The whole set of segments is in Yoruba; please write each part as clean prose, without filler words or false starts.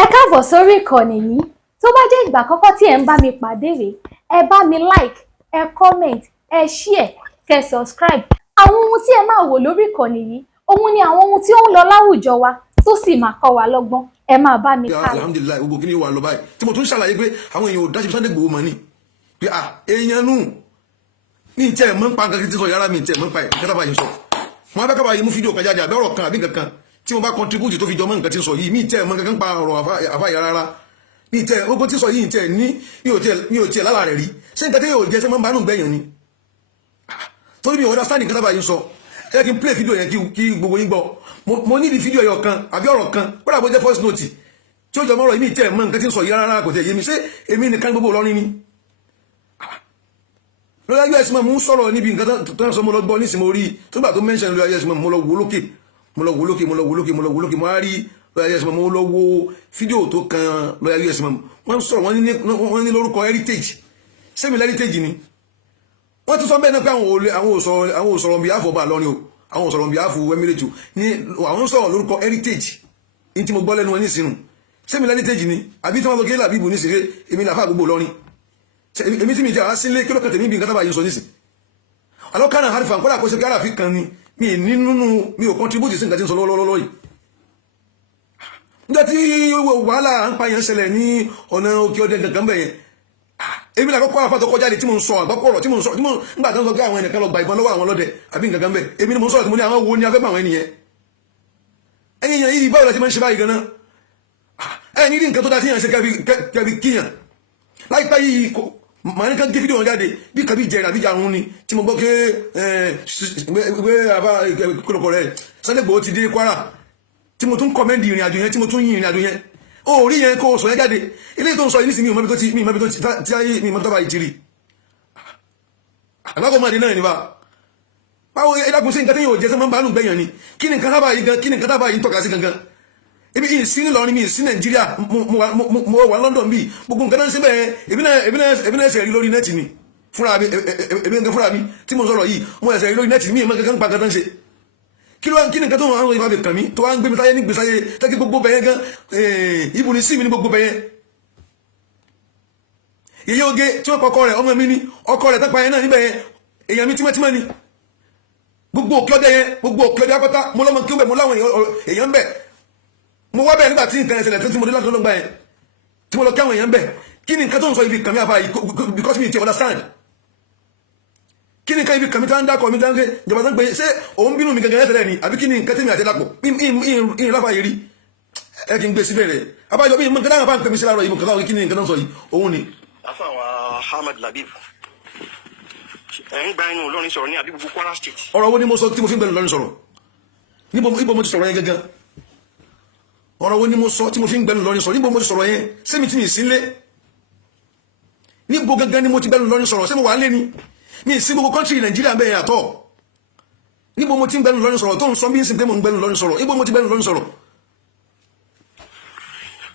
Ẹ káàbọ̀ sórí ìkànnì yìí. Tó bá jẹ́ ìgbà àkọ́kọ́ tí ẹ ń bá mi pàdé rèé, ẹ bá mi like, ẹ comment, ẹ share, kẹ́ subscribe. Àwọn ohun tí ẹ máa wò lórí ìkànnì yìí, òun ni àwọn ohun tí ó ń lọ láwùjọ wa tó sì máa kọ́ wa lọ́gbọ́n. Ẹ máa bá mi kálọ. Alhamdulillah, gbogbo kí ni wà lọ báyìí. Tí mo tún ṣàlàyé pé àwọn èèyàn ò dájú Sunday Igboho mọ́ ni. Pé èèyàn nù. Mi ì tẹ́ ẹ̀ mọ́ ń pa nǹkan tí sọ yàrá mi ì tẹ́ ẹ̀ mọ́ ń pa ẹ̀ kí tábà yìí sọ. Mo á bá kábàá yìí mú fídíò kan jáde àbẹ́ ọ̀rọ̀ kan àbí kankan tí mo bá contribute tó fi jọmọ́ nǹkan tí sọ yìí mi ì tẹ́ ẹ̀ mọ́ kankan pa ọ̀rọ̀ àfáyà rárá. Mi ì tẹ́ ẹ̀ gbogbo tí sọ yìí ì tẹ́ ẹ̀ ní mi ò tiẹ̀ lára rẹ̀ rí. Ṣé nǹkan tí yóò jẹ́ sẹ́ mọ́ ń bá nù gbẹ̀yàn ni? Torí mi ò understand nǹkan tábà yìí sọ. Ẹ kí n play fídíò yẹn kí gbogbo yín gbọ́. Mo ní di fídíò ẹyọ kan àbí ọ̀rọ̀ kan ó dà bó jẹ́ voice note tí ó jọ mọ́rọ̀ ìmí tẹ́ mọ́ nǹkan tí ń sọ yìí rárá kò tẹ̀ yé mi ṣé èmi nìkan gbogbo lọ́rin ni lọ́yà us mọ́ mú sọ̀rọ̀ níbi nǹkan tó ń sọ mo lọ gbọ́ nísìnyí mo rí tó gbà tó mention lọ́yà us mọ́ mo lọ wo lókè mo á rí lọ́yà us mọ́ mo lọ wo fídíò tó kan lọ́yà us mọ́ wọ́n sọ̀rọ̀ wọ́n ní lórúkọ heritage sẹ́mi heritage ni wọ́n tún sọ bẹ́ẹ̀ náà pé àwọn òsọ̀rọ̀ bí àfọ̀ bá lọ́rin o àwọn òsọ̀rọ̀ bí àfọ̀ emirates ní àwọn sọ̀rọ̀ lórúkọ heritage ní tí mo gbọ́ lẹ́nu wọn nísìnyí sẹ́mi heritage ni àbí tí wọ́n sọ kí làbíbù ní sèré èmi làfà gbogbo lọ́rin èmi tí mi jẹ́ àásílé kí ló kẹtẹ̀ níbi nǹkan tábà yìí sọ nísìn alọ́kànnà harifa kọ́lá kó ṣe kí àràfi kan ni mi ò contribute sí nǹkan tí ń sọ lọ́wọ́lọ́wọ́ yìí nígbà tí wàhálà à ń pa yẹn ṣẹlẹ̀ ní ọ̀nà òkè ọdẹ gangan bẹ̀ yẹn èmi là kọ́kọ́ àfàtọ́ kọjá tí mo ń sọ àgbápọ̀rọ̀ tí mo ń sọ nígbà tó ń sọ pé àwọn ẹnìkan lọ gba ìbọn lọ́wọ́ àwọn ọlọ́dẹ àbí nǹkan bẹ̀ èmi ni mo ń sọ̀rọ̀ tí mo ní àwọn wo ni afẹ́ bá àwọn ènìyàn ẹ̀yìn yẹn yìí báwo la ti máa ń ṣe báyìí gan-an ẹ̀yìn ní nǹkan tó dá sí yàn ṣe kẹbi kíyàn láìpẹ́ yìí màá ní ká gé fídíò wọn jáde bí kàbí jẹrìn àbí jarun ni tí mo gbọ́ pé ìwé àbá kọlọkọ rẹ Sunday Igboho ti dé Kwara tí mo tún kọ́mẹ́ndì ìrìn àjò yẹn tí mo tún yin ìrìn àjò yẹn ó rí yẹn kó sọ yẹn jáde ilé tó ń sọ yìí nísìnyí mi ìmọ̀ bí tó ti ayé mi ìmọ̀ tó bá yìí ti rí àgbàkọ̀ máa dé náà nípa báwo ẹ̀dàkùn sí nǹkan tí yóò jẹ́ sẹ́ máa ń bá nù gbẹ̀yàn ni kí ni nǹkan tábà yìí ń tọ́ka sí gangan ebi ìsí ní lọrin mi ìsí Nàìjíríà mo wà London bí gbogbo nǹkan náà ń ṣe bẹ́ẹ̀ ebi náà ṣe rí lórí nẹ́ẹ̀tì ni fúnra mi ebi nǹkan fúnra mi tí mo sọ̀rọ̀ yìí mo ẹ̀ṣẹ̀ rí lórí nẹ́ẹ̀tì mi ìmọ̀ kankan pa kankan ṣe kí ni nǹkan tó wọn àwọn ìbá fi kàn mí tó wá ń gbé mi sáyé ní gbèsáyé tẹ́kí gbogbo bẹ̀yẹn gan ibù ní sí mi ní gbogbo bẹ̀yẹn yèyé oge tí wọ́n kọ́kọ́ rẹ̀ ọmọ mi ní ọkọ rẹ̀ tẹ́pa yẹn náà níbẹ̀ yẹn èèyàn mi tímọ́tímọ́ ni gbogbo òkè ọdẹ apáta mo lọ́mọ kí ó bẹ̀ mo láwọn èèyàn bẹ̀ mo wá bẹ́ẹ̀ nígbà tí nǹkan ẹ̀sẹ̀lẹ̀ tí mo dé láti lọ́gbà yẹn tí mo lọ káwọn èèyàn bẹ̀ kí ni nǹkan tó ń sọ ibi kàmí àfà yìí because mi ti understand kí ni nǹkan ibi kàmí tá ń dákọ̀ mi dáńgé ìjọba tó ń pè é ṣé òun bínú mi gangan ẹ̀sẹ̀lẹ̀ ni àbí kí ni nǹkan tí mi àti lápò ìrìn láfà yìí rí ẹ kì í gbé síbẹ̀ rẹ̀ abájọ bí nǹkan táwọn bá ń pè mí sí láàárọ̀ yìí mo kàn táwọn kí ni nǹkan tó ń sọ yìí òun ni. afáwa Ahmad Labib ẹ̀ ń gba inú Ìlọrin sọ̀rọ̀ ní àbí gbogbo Kwara State. ọ̀rọ̀ wo ni mo sọ tí mo fi ń gbẹ̀rù Ìlọrin sọ̀rọ̀ níbo mo ti sọ̀rọ̀ yẹn gangan ọ̀rọ̀ wo ni mo sọ tí mo fi ń gbẹ̀rù Ìlọrin sọ̀rọ̀ níbo mo ti sọ̀rọ̀ yẹn sẹ́mi tí mi sí lé níbo gangan ni mo ti gbẹ̀rù Ìlọrin sọ̀rọ̀ sẹ́mi wà lé ni mi sí gbogbo kọ́ńtì Nàìjíríà bẹ́ẹ̀ yàtọ̀ níbo mo ti ń gbẹ̀rù Ìlọrin sọ̀rọ̀ tó ń sọ bí n sì pé mo ń gbẹ̀rù Ìlọrin sọ̀rọ̀ níbo mo ti gbẹ̀rù Ìlọrin sọ̀rọ̀.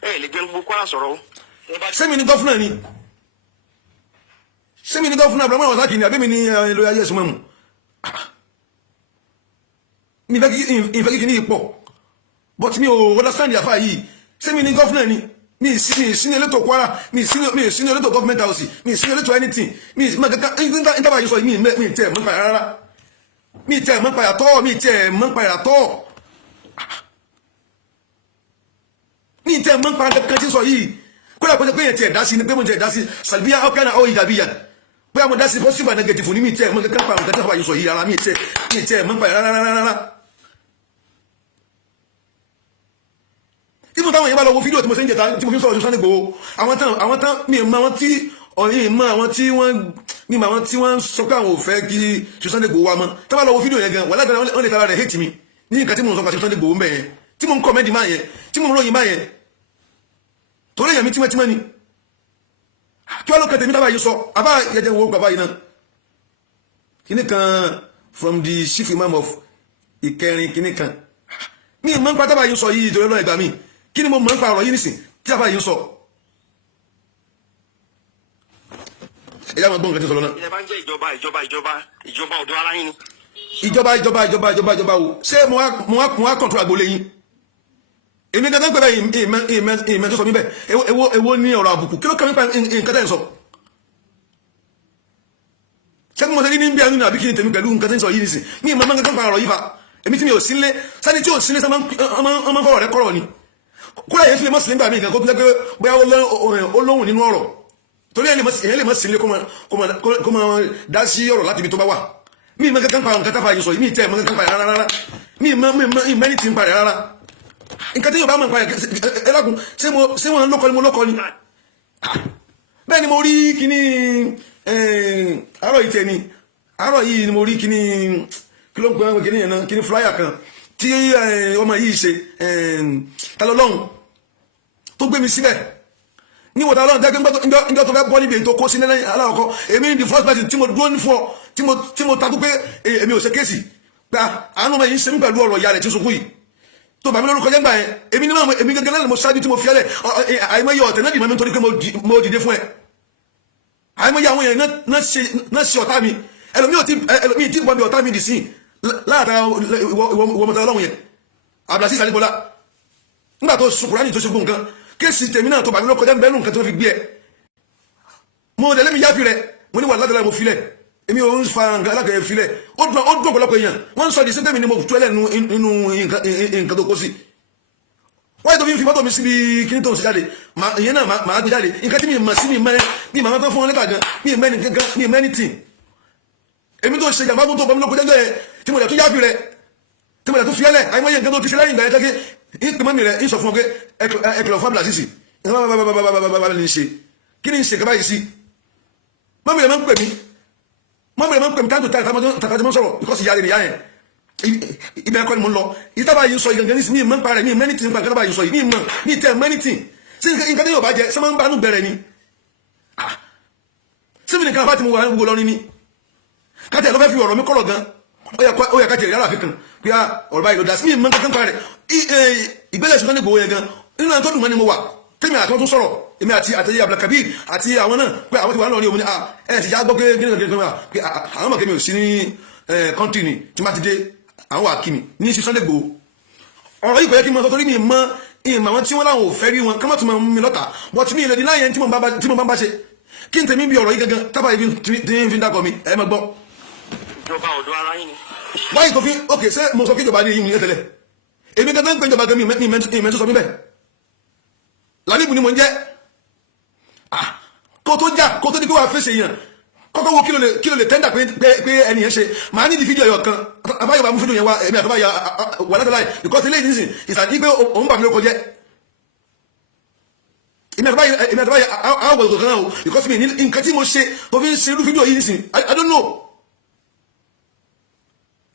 ẹ lè gbẹ̀rù gbogbo Kwara sọ̀rọ̀ o. sẹ́mi ni gọ́fúnà ni sẹ́mi ni gọ́fúnà Abraham Awasaki ni àbẹ́mi ni lórí ayé ẹ̀sùn mẹ́mu mi ìfẹ́ kíkì ní ipò but mi ò understand àfà yìí sẹ́mi ni gọ́fúnà ni mi sí ní elétò Kwara mi sí ní elétò government house mi sí ní elétò anything mi ìtàbà yìí sọ mi tẹ̀ mọ́ pa rárá mi tẹ̀ mọ́ pa yàtọ̀ mi tẹ̀ mọ́ pa yàtọ̀ mi tẹ̀ mọ́ pa kankan tí sọ yìí kódà kó jẹ́ pé yẹn tẹ̀ dá sí ni pé mo tẹ̀ dá sí sàlbíyà ọ̀kánà ọ̀ ìdàbíyà pé àwọn dá sí positive and negative ni mi tẹ̀ mọ́ kankan pa nǹkan tí àfà yìí sọ yìí rárá mi tẹ̀ mọ́ pa rárá. Ibo táwọn yẹn bá lọ wo fídíò tí mo ṣe ń jẹta tí mo fi ń sọ̀rọ̀ ju Sunday Igboho àwọn tán mi mọ àwọn tí ọ̀yìn mọ àwọn tí wọ́n sọ pé àwọn ò fẹ́ kí Sunday Igboho wa mọ́ tí wọ́n bá lọ wo fídíò yẹn gan wọ́n lágbára wọ́n lè tara rẹ̀ hate mi ní nǹkan tí mo ń sọ pàṣẹ Sunday Igboho mbẹ̀ yẹn tí mo ń kọ́mẹ́dì máa yẹn tí mo ń ròyìn máa yẹn torí èèyàn mi tímọ́tímọ́ ni kí wọ́n ló kẹtẹ̀ mi tábà yìí sọ àbá yẹjẹ wo bàbá yìí náà kíní kan from the chief imam of Ìkẹrin kíní kan mi mọ́ ń pa tábà yìí sọ yìí ìjọba ẹgbàá mi kí ni mo mọ̀ ń pa ọ̀rọ̀ yìí nísìn tí a bá yìí ń sọ ẹ̀yà máa gbọ́n nǹkan tí sọ lọ́nà. ìjọba ń jẹ́ ìjọba ọ̀dọ́ ara yín ni. ìjọba wo ṣé mo wá kọ̀ǹtúrò àgbólé yín èmi gangan pẹ̀lú ìmẹ́ tó sọ mí bẹ́ẹ̀ èwo ní ọ̀rọ̀ àbùkù kí ló kọ́ nípa nǹkan tẹ́ ń sọ ṣé mo ṣe ní bí ẹnu àbí kí ni tèmi pẹ̀lú nǹkan tẹ́ ń sọ yìí nìsín mi ìmọ̀ gangan pa ọ̀rọ̀ yìí fa èmi tí mi ò sí nílé sani tí ò sí nílé sá máa ń fọwọ́ rẹ kọ́rọ̀ ni kúrò yẹn tí lè mọ̀ sí nígbà mí nǹkan kó tó lẹ́gbẹ́ bóyá ó lóhùn nínú ọ̀rọ̀ torí èyàn lè mọ̀ sí nílé kó máa dá sí ọ̀rọ̀ láti ibi tó bá wà mi ìmọ̀ gangan pa nǹkan táfà yìí sọ yìí mi ìtẹ́ ìmọ̀ gangan pa rárá mi ìmọ̀ ní ti ń pa rẹ̀ rárá nǹkan tí yóò bá mọ̀ nípa ẹlẹ́kùn ṣé wọ́n lókọ ni mo lókọ ni bẹ́ẹ̀ ni mo rí kíní àárọ̀ ìtẹ̀ ni àárọ̀ yìí ni mo rí kíní kí ló ń pè wọ́n kíní yẹn náà kíní flyer kan tí ọmọ yìí ṣe talọ́lọ́hún tó gbé mi síbẹ̀ ní wọ́n talọ́lọ́hún dẹ́gbẹ́ ńjọ́ tó fẹ́ bọ́ níbi èyí tó kó sí lẹ́yìn aláwọ̀kọ́ èmi ní the first person tí mo dúró ní fún ọ tí mo takú pé èmi ò ṣe kéèsì pé àánú ọmọ yìí ń ṣe mí pẹ̀lú ọ̀rọ̀ ìyá rẹ̀ tí sunkún yìí tó bàbá lórúkọ jẹ́ gbà yẹn èmi gẹ́gẹ́ náà mo ṣáájú tí mo fi ẹlẹ̀ àìmọye ọ̀tẹ̀ náà dì mọ́ mi nítorí pé mo dìde fún ẹ àìmọye àwọn èèyàn náà ṣe ọ̀tá mi ẹlòmíì tí bọ́ mi ọ̀tá mi dì sí láàtà ìwọ̀mọ̀tà ọlọ́run yẹn Abdulaziz Salibola nígbà tó sùkúránì tó ṣe gbogbo nǹkan kéèsì tèmi náà tó bàbá lórúkọ jẹ́ bẹ́ẹ̀ nù nǹkan tó fi gbé ẹ mo dẹ̀ lẹ́mi yáfi rẹ mo ní wà ládàlá mo filẹ̀ èmi ò ń fa nǹkan alákẹ̀ẹ́ filẹ̀ ó dùn ọ̀pọ̀lọpọ̀ èèyàn wọ́n ń sọ di sẹ́ńtẹ́mì ni mo tú ẹlẹ́ nínú nǹkan tó kó sí wáyé tó fi ń fi mọ́tò mi síbi kíní tó ń ṣe jáde ìyẹn náà máa gbé jáde nǹkan tí mi mọ̀ sí mi máa tán fún wọn lẹ́tà gan mi mẹ́ni tì èmi tó ṣe jàmbá fún tó bọ́mí lóko jẹ́jọ́ yẹn tí mo dẹ̀ tó yáfi rẹ̀ tí mo dẹ̀ tó fi ẹlẹ̀ àìmọye nǹkan tó ti ṣe lẹ́yìn ìgbà yẹn tẹ́kẹ́ ìpè mi rẹ̀ ń sọ fún ọ pé ẹkẹlọ fún Abdulaziz kí ni ń ṣe kaba yìí sí mọ́mí rẹ̀ máa ń pè mí táàtò tàtàtà mọ́ sọ̀rọ̀ because ìyá rẹ̀ nìyá yẹn ibẹ̀ ẹ̀kọ́ ni mo ń lọ ìtàbà yìí ń sọ ìgangan ní sí ní ìmọ̀ ń parẹ̀ ní ìmẹ́nìtì nípa ìkàtàbà yìí ń sọ yìí ní ìmọ̀ ní ìtẹ́ mẹ́nìtì sí nǹkan tí yóò bá jẹ sẹ́mọ́ ń bá nù bẹ̀rẹ̀ ni síbi nìkan bá ti mo wà gbogbo lọ ní káàtì ẹ̀ ló fẹ́ fi ọ̀rọ̀ mi kọ̀rọ̀ gan ó yẹ káàtì ìrẹ́lá àfikàn pé ọ̀rọ̀ báyìí ló dá sí ní ìmọ̀ kankan parẹ̀ ìgbésẹ̀ ṣùgbọ́n ní gbòó yẹn gan nínú ẹni tó dùn mọ́ ni mo wà tẹ́mi àti wọ́n tún sọ̀rọ̀ èmi àti Abdulkabir àti àwọn náà pé àwọn tí wà lọ́rí omi ní ẹ̀ ti já gbọ́ pé àwọn ọmọ kẹ́mi ò sí ní kọ́ntì ni tí má ti dé àwọn wà kí mi ní sí Sunday Igboho ọ̀rọ̀ yìí kò yẹ kí n mọ torí mi mọ ìmọ̀ àwọn tí wọ́n láwọn ò fẹ́ rí wọn kọ́mọ̀ tó mọ mi lọ́ta wọ́n ti mi ìlẹ̀ dínáyẹ tí mo bá ṣe kí n tẹ̀mí bí ọ̀rọ̀ yìí gangan tábà yìí fi ń dákọ̀ mi ẹ̀ mọ́ gbọ́. ìjọba ọ̀dọ́ ara yín ni. wáyé tó fi ok ṣé mo sọ kí ìjọba ní yìí mi tẹ́lẹ̀ èmi gangan ń pè ìjọba gan mi ìmẹ́tò sọ mi bẹ́ẹ̀ Labeeb ni mo ń jẹ́ kó tó jà kó tó di pé wàá fèsì èèyàn kọ́kọ́ wo kí ló lè tẹ́ndà pé ẹni yẹn ṣe màá ní di fídíò ẹ̀yọ̀ kan àbáyọ̀ bá mú fídíò yẹn wá èmi àtọ́bá ya wà látọ̀ láì because ilé ìdínsìn ìsàdí pé òun bà mí lóko jẹ́ èmi àtọ́bá ya àwọn ọ̀gbọ̀n kan náà o because mi nǹkan tí mo ṣe tó fi ń ṣe irú fídíò yìí nísìn I don't know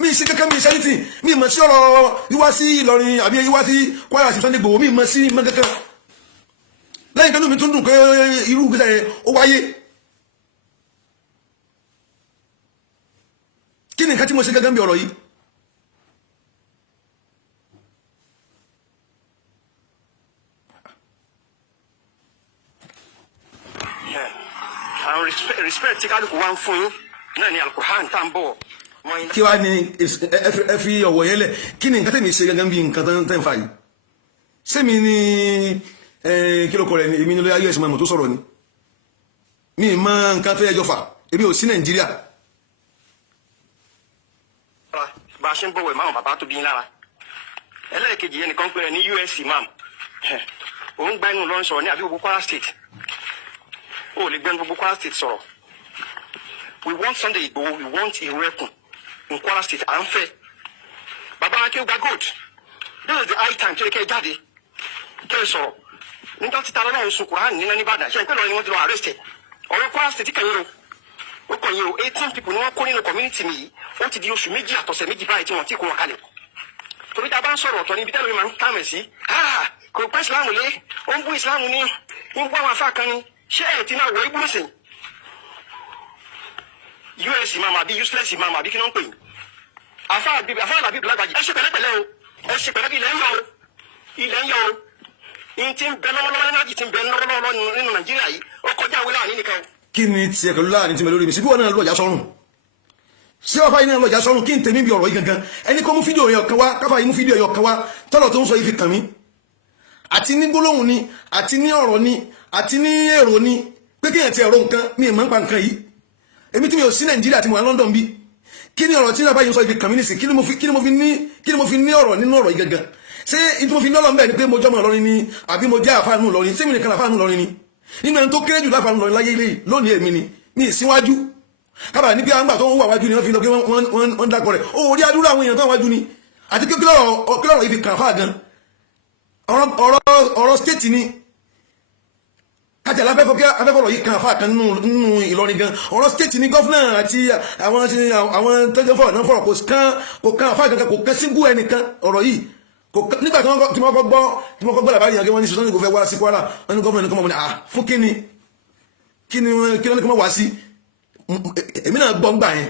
mi ṣe kankan mi ṣe anything mi mọ̀ sí ọ̀rọ̀ wíwá sí Ìlọrin àbí wíwá sí Kwara sí Sunday Igboho mi mọ̀ sí mọ̀ kankan lẹ́yìn kan mi tún dùn pé irú gbèsè yẹn ó wáyé kí ni nǹkan tí mo ṣe gẹ́gẹ́ bí ọ̀rọ̀ yìí àwọn respect tí kálukú wá ń fún yín náà ni Al-Qur'an tá ń bọ̀ kí wàá ní ẹ fi ọ̀wọ̀ yẹn lẹ̀ kí ni nǹkan tẹ̀mí ṣe gẹ́gẹ́ bí nǹkan tẹ̀ ń fa yìí sẹ́mi ni kí ló kọ rẹ̀ ni èmi nílò ayé ẹ̀sìn mọ̀ tó sọ̀rọ̀ ni mi mọ nǹkan tó yẹjọ fà èmi ò sí Nàìjíríà. bá a ṣe ń bọ̀wọ̀ ìmáàmù bàbá tó bí yín lára ẹlẹ́ẹ̀kejì yẹn nìkan pé rẹ̀ ní US imam òun gba inú lọ́rùn sọ̀rọ̀ ní àbí gbogbo Kwara State ó lè gbẹ́nu gbogbo Kwara State sọ̀rọ̀ we want Sunday Igboho we want Ìrẹ́kùn in Kwara State à ń fẹ́ bàbá wa kí ó gba gold this is the high time tó yẹ kẹ́ ẹ jáde kẹ́ ẹ sọ̀rọ̀ nígbà tí tara náà ń sun Quran nínú Ìbàdàn ṣe ìpínlẹ̀ ni wọ́n ti lọ arrest ẹ̀ ọ̀rọ̀ Kwara State kẹ́yìn o ó kàn yín o 18 people ni wọ́n kó nínú community mi yìí ó ti di oṣù méjì àtọ̀sẹ̀ méjì báyìí tí wọ́n ti kó wọn kalẹ̀ torí tá a bá ń sọ̀rọ̀ ọ̀tọ̀ níbi tẹ́lẹ̀ mi máa ń kàmẹ̀ sí kò pẹ́ Islam lé ó ń bú Islam ní ń bú àwọn afá kan ní ṣé ẹ̀ ti náà wọ ibú lọ́sìn US imam àbí useless imam àbí kí náà ń pè yín afá Labeeb Lagbaji ẹ ṣe pẹ̀lẹ́pẹ̀lẹ́ o ẹ ṣe pẹ̀lẹ́pẹ̀lẹ́ ilẹ̀ ń yọ o in ti ń bẹ lọ́wọ́lọ́wọ́ náà ti ń bẹ lọ́wọ́lọ́wọ́ nínú Nàìjíríà yìí ó kọjá àwọn láàrin nìkan. kí ni tiẹ̀ pẹ̀lú láàrin tí mo lórí mi sí bí wọ́n náà lọ́jà sọ́run sí ọ̀fà yìí náà lọ́jà sọ́run kí n tèmi bí ọ̀rọ̀ yìí gangan ẹni kó mú fídíò yẹn kan wá káfà yìí mú fídíò yẹn kan wá tọ́lọ̀ tó ń sọ yìí fi kàn mí àti ní gbólóhùn ni àti ní ọ̀rọ̀ ni àti ní èrò ni pé kéèyàn ti ẹ̀rọ nǹkan mi ì mọ̀ nípa nǹkan yìí èmi tí mi ò sí Nàìjíríà tí mo wà London bí kí ni ọ̀rọ̀ tí bàbá yìí sọ ibi kàn mí nìsín kí ni mo fi ní ọ̀rọ̀ nínú ọ̀rọ̀ yìí gangan ṣé ìtí mo fi ní ọlọ́run bẹ́ẹ̀ ni pé mo jọmọ Ìlọrin ni àbí mo jẹ́ àfáànù Ìlọrin ṣé mi nìkan àfáànù Ìlọrin ni nínú ẹni tó kéré jù láfáànù Ìlọrin láyé ilé lónìí èmi ni mi ì síwájú kábàá ní bí àgbà tó ń wà wájú ni wọ́n fi lọ pé wọ́n dákọ̀ rẹ̀ ó rí adúrú àwọn èèyàn tó wájú ni àti kí lọ́rọ̀ ibi kàn fáà gan ọ̀rọ̀ stéètì ni kájà afẹ́fọ́rọ̀ yìí kan fáà kan nínú Ìlọrin gan ọ̀rọ̀ stéètì ni gọ́fúnà àti àwọn tọ́jọ́ fọ̀rọ̀ náà fọ̀rọ̀ kò kan fáà gangan kò kan síngú ẹnìkan ọ̀rọ̀ yìí nígbà tí wọ́n gbọ́ làbárí yàn kí wọ́n ní sọ́nà ìgò fẹ́ wá sí Kwara wọ́n ní gọ́fúnà nìkan mọ̀ ní fún kí ni wọ́n ní kí wọ́n wá sí èmi náà gbọ́ ngbà yẹn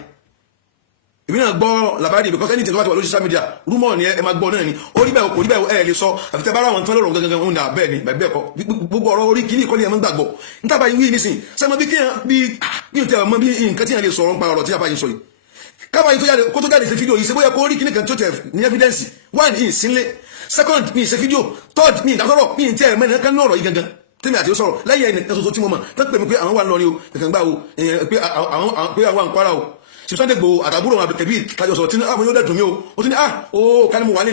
èmi náà gbọ́ làbárí because anything tó bá ti wà lórí social media rumor ni ẹ máa gbọ́ náà ni ó rí bẹ́ẹ̀ kò rí bẹ́ẹ̀ ẹ lè sọ àfi tẹ́ bá ra àwọn tí wọ́n lọ́rọ̀ gangan wọn dà bẹ́ẹ̀ ni bẹ́ẹ̀ kọ́ gbogbo ọ̀rọ̀ orí kìíní ìkọ́ni ẹ̀ máa ń gbàgbọ́ níta yìí nísìn sẹ́mo bí kéèyàn bí tẹ̀ ọmọ bí nǹkan tí yẹn lè sọ̀rọ̀ nípa ọ̀rọ̀ tí a bá yìí sọ yìí kábà yìí kó tó jáde ṣe fídíò yìí ṣe bóyá kó rí kíní kan tó tẹ̀ ní evidence one in sílé second mi ṣe fídíò third mi ìdásọ̀rọ̀ mi ì tẹ́ ẹ̀mẹ́ni kan ní ọ̀rọ̀ yìí gangan tẹ́mi àti ó sọ̀rọ̀ lẹ́yìn ẹnì kan ṣoṣo tí mo mọ̀ tó pè mí pé àwọn wà lọ́rin o kẹ̀kẹ́ gbà o pé àwọn àǹkwárá o ṣe Sunday Igboho àtàbúrò àwọn Kebir kájọ sọ̀rọ̀ tí àwọn yóò dẹ̀ dùn mí o ó ti ní o ká ní mo wà ní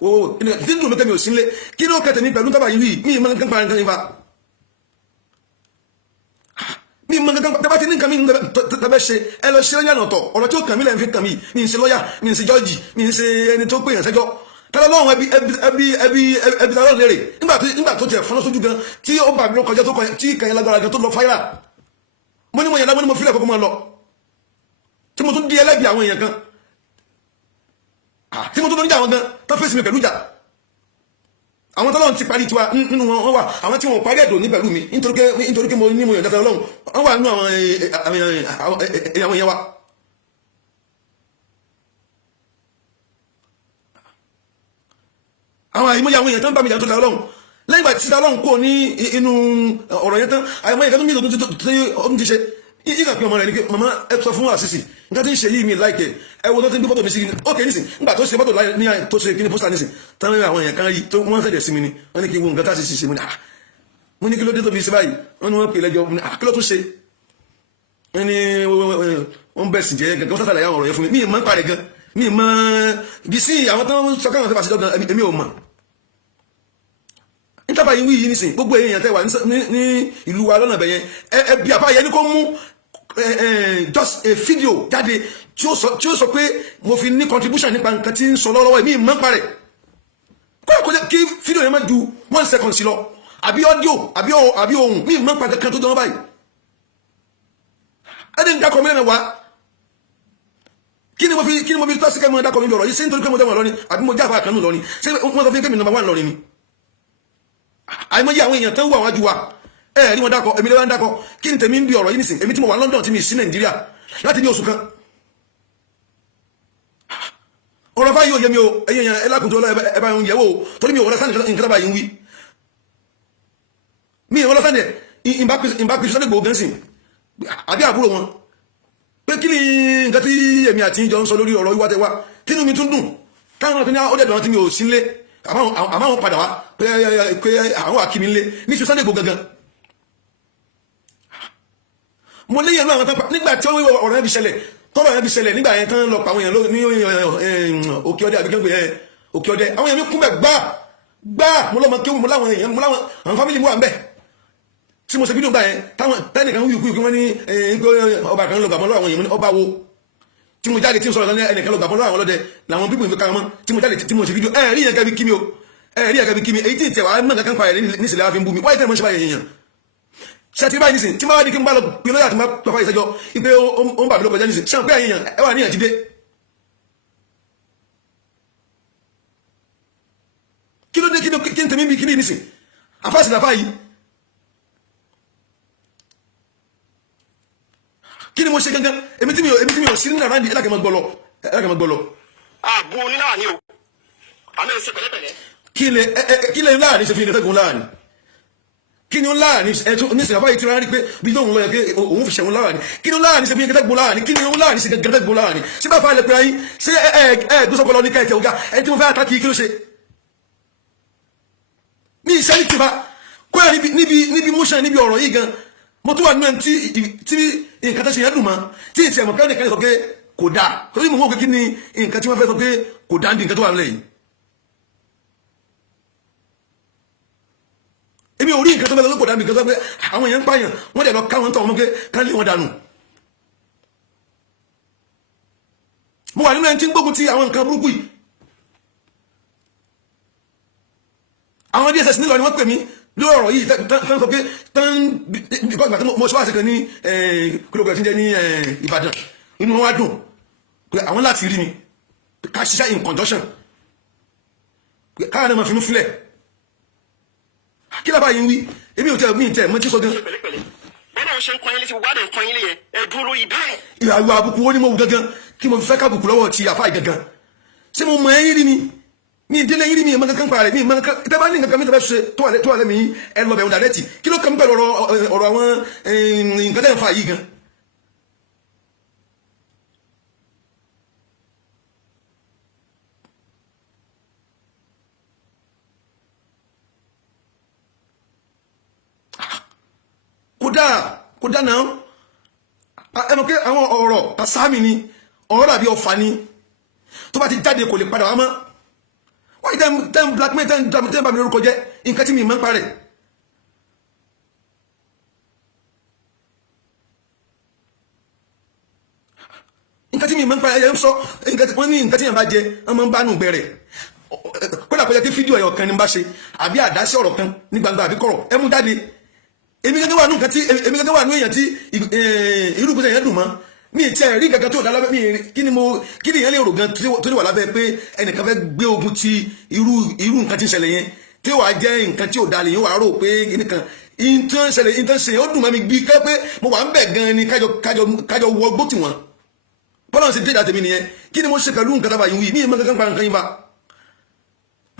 o tí ń dùn mí kẹ́mi ò sílé kí ló kẹtẹ̀ ní pẹ̀lú tábà yìí mí ìmọ̀ nǹkan parí nǹkan nípa mí ìmọ̀ nǹkan tẹ́bá ti ní nǹkan mí tẹ́bẹ́ ṣe ẹ lọ ṣe lọ́yà ọ̀tọ̀ ọ̀rọ̀ tí ó kàn mí lẹ́yìn fi kàn mí mi ń ṣe lọ́yà mi ń ṣe jọ́ọ̀jì mi ń ṣe ẹni tó pè yàn sẹ́jọ́ tẹ́lẹ̀ lọ́wọ́ ẹbí tẹ́lẹ̀ lérè nígbà tó tiẹ̀ fọ́nà sójú gan tí ó bà mí lọ kọjá tó kọjá tí kàyẹ́ lágbára gan tó lọ fáyà mo ní mo yàn lágbó ní mo fílẹ̀ kókó máa lọ tí mo tún di ẹlẹ́bi àwọn èèyàn kan tí mo tún lóníjà àwọn gan tó fèsì mi pẹ̀lú ìjà àwọn tọ́lọ́run ti parí tiwa nínú wọn wà àwọn tí wọn parí ẹ̀dùn ní pẹ̀lú mi nítorí pé mo ní mo yàn dáta Ọlọ́run wọn wà nínú àwọn èèyàn wa. àwọn àìmọye àwọn èèyàn tó ń bá mi jà tó ta Ọlọ́run lẹ́yìn ìgbà tí ta Ọlọ́run kò ní inú ọ̀rọ̀ yẹn tán àìmọye kan tó ń bí ìtòtún ti ṣe ìgbà pé ọmọ rẹ̀ ní pé mama ẹ sọ fún àṣìṣì nǹkan tí ń ṣe yìí mi láìkẹ́ ẹ wo tó ti ń gbé fọ́tò mi sí ok nísìn nígbà tó ṣe fọ́tò ní tó ṣe kíní pósítà nísìn táwọn àwọn èèyàn kan rí tó wọ́n ṣẹ̀dẹ̀ sí mi ni wọ́n ní kí wo nǹkan tá a ṣe ṣe mo ní kí ló dé tó fi ṣe báyìí wọ́n ní wọ́n pè lẹ́jọ́ kí ló tún ṣe wọ́n ní wọ́n bẹ̀ sì jẹ́ gẹ́gẹ́ wọ́n sàtàlẹ̀ àwọn ọ̀rọ̀ yẹn fún mi mi ì mọ̀ ń parẹ́ gan mi ì mọ̀ bí sí àwọn tó ń sọ káwọn fẹ́ pàṣẹ gan èmi ò mọ̀ nítorí yìí yìí nísìn gbogbo èèyàn tẹ́ wà ní ìlú wa lọ́nà bẹ̀yẹn ẹbí àbáyẹ ní kó mú just a video jáde tí ó sọ pé mo fi ní contribution nípa nǹkan tí ń sọ lọ́wọ́ mi mọ́ parẹ̀ kó jẹ́ kí fídíò yẹn má ju 1 second sí lọ àbí audio àbí ohun mi mọ́ parẹ̀ kan tó jọmọ́ báyìí ẹni ń dákọ̀ mílẹ̀ wá kí ni mo fi tọ́sí kẹ́mi dákọ̀ mi lọ́rọ̀ yìí sí nítorí pé mo jẹ́ wọn lọ́ni àbí mo jẹ́ àfà kanú lọ́ni ṣé wọ́n sọ fún kẹ́mi number 1 lọ́ni ni àìmọye àwọn èèyàn tó ń wà wájú wa rí wọn dákọ̀ èmi lẹ́wọ́n dákọ̀ kí ni tèmi ń bí ọ̀rọ̀ yìí nìsín èmi tí mo wà London tí mi sí Nàìjíríà láti ní oṣù kan ọ̀rọ̀ fáyé ò yẹ mi o ẹ̀yẹ yẹn ẹlákùnjọ́ ẹbá yẹn yẹ̀wò torí mi ò wọ́n lásán nǹkan bá yìí ń wí mi ò wọ́n lásán ìbá pèsè Sunday Igboho gẹ́nsìn àbí àbúrò wọn pé kí ni nǹkan tí èmi àti ìjọ ń sọ lórí ọ̀rọ̀ wíwá tẹwà tínú mi tún dùn káwọn ọ̀tún ní ó dẹ̀dọ̀ tí mi ò sí nlé àmọ́ àwọn padà wá pé àwọn àkíní nlé ní ṣe Sunday Igboho gangan mo léyìn ẹnu àwọn tán nígbà tí ọ̀rọ̀ yẹn fi ṣẹlẹ̀ tọ́rọ̀ yẹn fi ṣẹlẹ̀ nígbà yẹn tán lọ pa àwọn èèyàn ní òkè ọdẹ àbí kẹ́gbẹ̀ òkè ọdẹ àwọn èèyàn mi kún bẹ̀ gbá mo lọ́mọ kéwù mo láwọn èèyàn mo láwọn àwọn fámìlì mo wà ń bẹ̀ tí mo ṣe fídíò gbà yẹn táwọn tẹ́nìkan ń yùkú wọ́n ní ọba kan lọ gbàmọ́ lọ́wọ́ àwọn èèyàn ọba wo tí mo jáde tí mo sọ̀rọ̀ lọ́nà ẹnìkan lọ gbàmọ́ lọ́wọ́ àwọn ọlọ́dẹ làwọn pípọ̀ ìfẹ́ karamọ́ tí mo jáde tí mo ṣe fídíò ẹ̀rí yẹn kẹ́bi kí mi o ẹ̀rí yẹn kẹ́bi kí mi èyí tí ìtẹ̀wà mọ̀ kankan pa ẹ̀ nísìlẹ̀ àfi ń bú mi wáyé tẹ́ mo ṣe báyìí yẹn ṣàtì báyìí nísìn tí máa wá ní kí n bá lọ pè lọ́yà tí máa pàpà ìṣẹ́jọ́ ipé ó ń bà mí lọ́kọjá nísìn ṣe ń pé àyíyàn ẹwà níyàn jíde kí ló dé kí n tèmi bí kí ní nísìn àfáàsì làfá yìí kí ni mo ṣe gangan èmi tí mi ò sí nínú àrándì ẹlákẹ́mọ́ gbọ́lọ àbú oníláwà ní o àmì ìṣe pẹ̀lẹ́pẹ̀lẹ́ kí lè láàrin ṣe fi ìrẹ́tẹ́gùn láàrin kí ni ó láàrin nísìnyí àbáyé tí wọ́n rí pé bí tó ń lọ yẹ pé òun fi ṣẹ̀wọ̀n láàrin kí ni ó láàrin ṣe fi gẹ́gẹ́gbọ́n láàrin kí ni ó láàrin ṣe gẹ́gẹ́gbọ́n láàrin ṣé bá fà lè pé ayé ṣé gbósọ̀pọ̀lọ ní kẹ́ẹ̀tẹ̀ ọ̀gá ẹni tí mo fẹ́ àtàkì kí ló ṣe mi ìṣẹ́ni tìfa kóyà níbi motion níbi ọ̀rọ̀ yìí gan mo tún wà nínú ẹni tí nǹkan tó ṣe yẹn dùn mọ́ tí ìṣe ẹ̀mọ̀ kẹ́ni kan sọ pé kò dáa torí mo mọ̀ pé kí ni nǹkan tí wọ́n fẹ́ sọ pé kò dáa ní nǹkan tó wà nílẹ̀ yìí. èmi ò rí nǹkan tó fẹ́ sọ pé kò dáa ní nǹkan tó fẹ́ pé àwọn èèyàn ń pààyàn wọ́n dẹ̀ lọ káwọn tó wọn pé ká lé wọn dànù. mo wà nínú ẹni tí ń gbógun ti àwọn nǹkan burúkú yìí. àwọn DSS nílò ni wọ́n pè mí lórí ọ̀rọ̀ yìí tán sọ pé tán ìgbà tí mo ṣe wá sí kan ní kìlógramù tí ń jẹ́ ní Ìbàdàn inú wọn wá dùn pé àwọn láti rí mi ká ṣiṣẹ́ in conjunction pé káà náà máa finú filẹ̀ kí lábàá yìí ń wí èmi ò tẹ́ mi tẹ́ mọ́ tí sọ gan. bẹ́ẹ̀ náà ṣe ń kọyín létí wádìí ń kọyín lé yẹn ẹ dúró lórí bẹ́ẹ̀. ìwà àbùkù wo ni mo wù gangan kí mo fẹ́ kábùkù lọ́wọ́ ti àfáà gangan ṣé mo mọ ẹyin rí ni mi ìdílé yín rí mi ìmọ̀ kankan pa rẹ̀ mi ìmọ̀ kankan tẹ́ bá ní nǹkan mi tẹ́ bá ṣe tó wà lẹ́mìí ẹ lọ bẹ̀rù dàrẹ́tì kí ló kàn mí pẹ̀lú ọ̀rọ̀ àwọn nǹkan tẹ́ ń fa yìí gan. kódà náà ẹ mọ̀ pé àwọn ọ̀rọ̀ tasámi ni ọ̀rọ̀ dàbí ọ̀fà ni tó bá ti jáde kò lè padà wá mọ́ wọ́n yìí tẹ́ ń blackmail tẹ́ ń bá mi lórúkọ jẹ́ nǹkan tí mi máa ń parẹ́. nǹkan tí mi máa ń parẹ́ ẹ̀ ń sọ wọ́n ní nǹkan tí yẹn bá jẹ wọ́n máa ń bá nù gbẹ̀rẹ̀ kódà kọjá kí fídíò ẹ̀yọ̀ kan ní bá ṣe àbí àdásí ọ̀rọ̀ kan ní gbangba àbí kọ̀rọ̀ ẹ mú jáde èmi gẹ́gẹ́ wà nù nǹkan tí èmi gẹ́gẹ́ wà nù èèyàn tí irúgbìn èèyàn dùn mọ́ mi ti rí gẹ́gẹ́ tó dá lábẹ́ mi kí ni ìyẹn lè rò gan tó lè wà lábẹ́ pé ẹnìkan fẹ́ gbé ogun ti irú nǹkan tí ń ṣẹlẹ̀ yẹn tí ó wà jẹ́ nǹkan tí ò dalẹ̀ yẹn wà á rò pé nìkan ìtàn ṣẹlẹ̀ ó dùn mọ́ mi bí kẹ́ pé mo wà ń bẹ̀ gan ni kájọ wọ gbó tì wọ́n bọ́lá ṣe dédà tèmi nìyẹn kí ni mo ṣe pẹ̀lú nǹkan tábà yìí wí ní ìmọ̀ kankan pa nǹkan yìí fa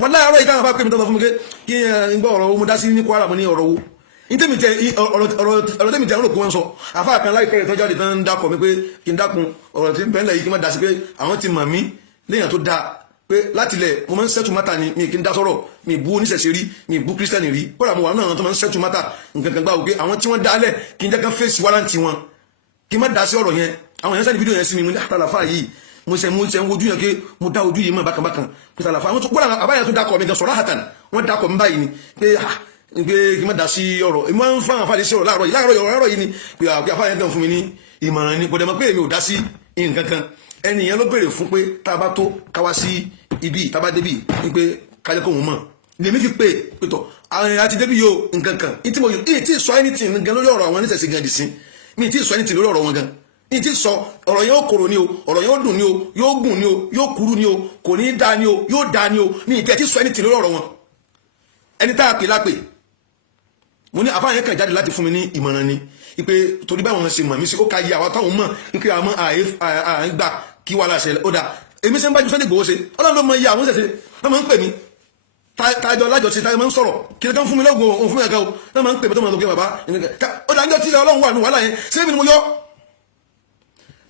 wọn láàárọ̀ yìí káwọn bá pè mí tó lọ fún mi kí n gbọ́ ọ̀rọ̀ mo dá sí ní Kwara mo ní ọ̀rọ̀ wo ntẹ́mi tẹ ọ̀rọ̀ tẹ́mi tẹ ọ̀rọ̀ kó wọn sọ àfáà kan láìpẹ́ rẹ̀ tán jáde tán ń dákọ̀ mi pé kí n dákun ọ̀rọ̀ tí ń bẹ́ẹ̀ lẹ̀ yìí kí n má dá sí pé àwọn ti mọ̀ mí léèyàn tó dáa pé láti ilẹ̀ mo máa ń sẹ́tù mátà ni mi kì í dá sọ̀rọ̀ mi bú oníṣẹ̀ṣe rí mi bú kírísítẹ́nì rí kódà mo wà náà àwọn tó máa ń sẹ́tù mátà nǹkan kan gbá wò pé àwọn tí wọ́n dálẹ̀ kí n jẹ́ kán fèsì wárántì wọn kí n má dá sí ọ̀rọ̀ yẹn àwọn èèyàn sẹ́ni fídíò yẹn sí mi mo ní àtàlàfà yìí mo ṣe ń wojú yẹn pé mo dá ojú yìí mọ̀ bákanbákan pé àtàlàfà àwọn tó gbọ́dọ̀ àbáyà tó dákọ̀ mi gan sọ̀rọ̀ àhàtàn wọ́n dákọ̀ mi báyìí ni pé kí n má dá sí ọ̀rọ̀ èmi máa ń fáwọn afáàdé sí ọ̀rọ̀ láàárọ̀ yìí ni pé afáàdé yẹn kàn fún mi ní ìmọ̀ràn ni kò dẹ̀ mọ̀ pé èmi ò dá sí nǹkan kan ẹnìyẹn ló béèrè fún pé tá a bá tó káwá sí ibi tá a bá débì ní pé kájẹ́ kó òun mọ̀ lèmi fi pé tọ̀ àwọn àti débì yóò nǹkan kan ìtì mo yìí tí ì sọ anything gan lórí ọ̀rọ̀ àwọn oníṣẹ̀ṣẹ̀ gan dì sí mi tí ì sọ anything lórí ọ̀rọ̀ wọn gan ní ti sọ ọ̀rọ̀ yẹn ó korò ni o ọ̀rọ̀ yẹn ó dùn ni o yóò gùn ni o yóò kúrú ni o kò ní í da ni o yóò da ni o ní ìtẹ́ tí sọ ẹni tì lórí ọ̀rọ̀ wọn ẹni tá a pè lápè mo ní àfáà yẹn kàn jáde láti fún mi ní ìmọ̀ràn ni ipe torí báwọn ṣe mọ̀ mí sí ó ka yí àwọn táwọn mọ̀ ipe àwọn àgbà kí wàhálà ṣẹlẹ̀ ó dà èmi ṣe ń bájú Sunday Igboho ṣe ọlọ́run ló mọ iye àwọn ṣẹ̀ṣẹ̀ wọ́n máa ń pè mí tájọ lájọṣe tájọ máa ń sọ̀rọ̀ kí ló fún mi lọ́gbọ̀n òun fún mi ẹ̀ka o wọ́n máa ń pè mí tó máa ń lọ kí bàbá ó dà ń jọ tí ọlọ́run wà ní wàhálà yẹn ṣé mi ni mo yọ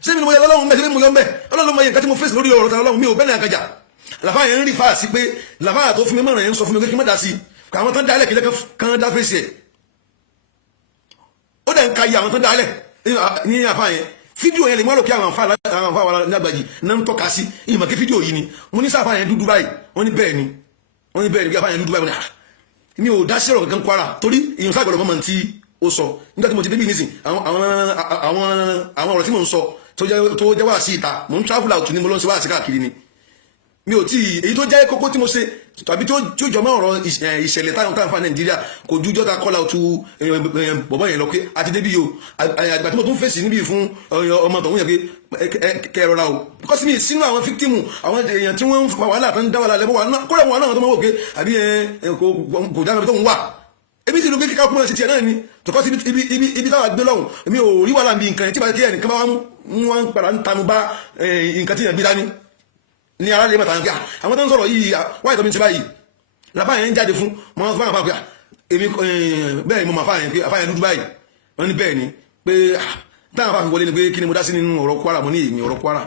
sẹ́mi ni mo yẹ lọ́lọ́run mẹ́ sẹ́mi ni mo yọ mẹ́ ọlọ́run mọ iye nǹkan tí mo fèsì lórí ọ̀rọ̀ tàwọn ọlọ́run mi ò bẹ́ẹ̀ ní àkàjà làfáà yẹn ń rí fáà sí pé làfáà tó fún mi mọ̀ràn yẹn ń sọ fún mi pé kí n má dá sí i àwọn tó ń dálẹ̀ kí lẹ́kàn kan dá fèsì ẹ̀ ó dẹ̀ ń ka iye àwọn tó ń dálẹ̀ ní àfáà yẹn fídíò yẹn lè mọ́ lò kí àwọn àfáà wà lágbàjì náà ń tọ́ka sí ìmọ̀ kí fídíò yìí ni mo ní sáfáà yẹn dúdú báyìí wọ́n ní bẹ́ẹ̀ ni bí àfáà yẹn dúdú báyìí mi ò dá sí ọ̀rọ̀ kankan Kwara torí èèyàn sáàgbọ̀dọ̀ mọ́mọ́ tí ó sọ nígbà tí mo ti débí nísìn àwọn ọ̀rọ̀ tí mo ń sọ tó jẹ́ wá sí ìta mo ń travel out ní mo lọ sí wá sí káàkiri ni mi ò tí èyí tó jẹ́ kókó tí mo ṣe tàbí tó jọ mọ́ ọ̀rọ̀ ìṣẹ̀lẹ̀ táwọn táwọn fa Nàìjíríà kò ju jọ́ta call out bọ̀bọ̀ yẹn lọ pé àti débi yìí o àgbà tí mo tún fèsì níbi fún ọmọ tọ̀hún yẹn pé kẹrọra o because mi sínú àwọn fíktìmù àwọn èèyàn tí wọ́n ń fa wàhálà tó ń dá wàhálà lẹ́bọ̀ kọ́lẹ̀ wọn náà tó máa wò pé àbí kò dáná tó ń wà ebi ti lu pé kíkà kúmọ̀ sí tiẹ̀ náà ni tọ́kọ́ sí ibi táwa gbé lọ́hùn èmi ò rí wàhálà bí nǹkan tí bá kí ẹnìkan bá wọn padà ń tanu bá nǹkan tí yẹn bí dání ní ara lè mẹ́ta ní pé àwọn tó ń sọ̀rọ̀ yìí wáyé tó mi ti báyìí làbá yẹn ń jáde fún wọn fún àwọn àpapọ̀ èmi bẹ́ẹ̀ ni mo máa fáyẹn pé àfáyẹn dúdú báyìí wọ́n ní bẹ́ẹ̀ ni pé táwọn àpapọ̀ wọlé ni pé kí ni mo dá sí nínú ọ̀rọ̀ Kwara mo ní èmi ọ̀rọ̀ Kwara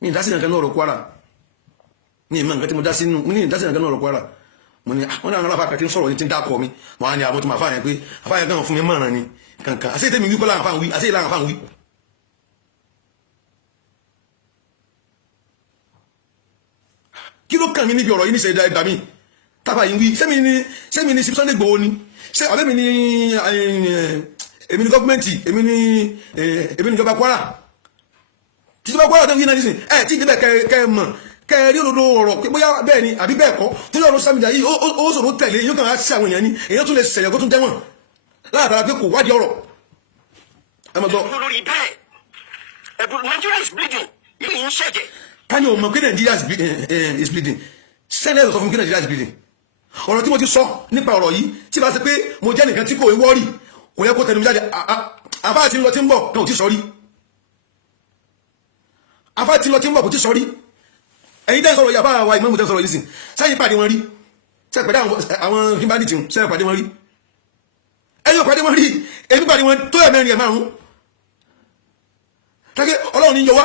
mi ì dá sí nǹkan ní ọ̀rọ̀ Kwara mi ì mọ nǹkan tí mo dá sí nínú mi ní ìdásí nǹkan ní ọ̀rọ̀ Kwara mo ní àwọn àwọn aláfa kan tí ń sọ̀rọ̀ ní ti ń dákọ̀ mi mo á ní àwọn tó máa fà yẹn pé àfà yẹn kàn fún mi mọ̀ràn ni kankan àṣẹ tèmi wí kọ́ láwọn àfà ń wí àṣẹ ìlànà àfà ń wí. kí ló kàn mí níbi ọ̀rọ̀ yìí ní ìṣẹ̀dá ẹgbàá mi tábà yìí wí sẹ́mi ni Sunday Igboho ni ṣé àbẹ́mi ni èmi ni gọ́ọ̀mẹ̀ntì èmi ni ìjọba Kwara tìjọba Kwara tó ń yí náà nísìn tí ìdíbẹ̀ kẹ́ mọ̀ kẹ́ rí olódó ọ̀rọ̀ pé bóyá bẹ́ẹ̀ ni àbí bẹ́ẹ̀ kọ́ tó yọ̀ ọ̀rọ̀ sàmìjà yìí ó sọ̀rọ̀ tẹ̀lé yóò kàn á sí àwọn èèyàn ni èèyàn tún lè sẹ̀yàn kó tún tẹ́wọ̀n látara pé kò wádìí ọ̀rọ̀ ẹ mọ̀ gbọ́. lórí bẹ́ẹ̀ Nigeria is bleeding ilé yìí ń ṣẹ̀jẹ̀. ká ní o mọ̀ pé Nigeria is bleeding sẹ́lẹ̀ sọ fún mi pé Nigeria is bleeding ọ̀rọ̀ tí mo ti sọ nípa ọ̀rọ̀ yìí tí bá ṣe pé mo jẹ́ nìkan tí kò wọ́ọ̀rì kò yẹ kó tẹnu mi jáde àfáà tí ń lọ tí ń bọ̀ kan ò tí sọ rí àfáà tí ń lọ tí ń bọ̀ kò tí sọ rí ẹ̀yin tẹ́ sọ̀rọ̀ yàfáà wa ìmọ̀ tẹ́ sọ̀rọ̀ yìí sìn sẹ́yìn pàdé wọn rí sẹ́yìn pàdé àwọn humanity sẹ́yìn pàdé wọn rí ẹ̀yin pàdé wọn rí èmi pàdé wọn tó ẹ̀ mẹ́rin ẹ̀ márùn-ún tàbí Ọlọ́run ní yọ wá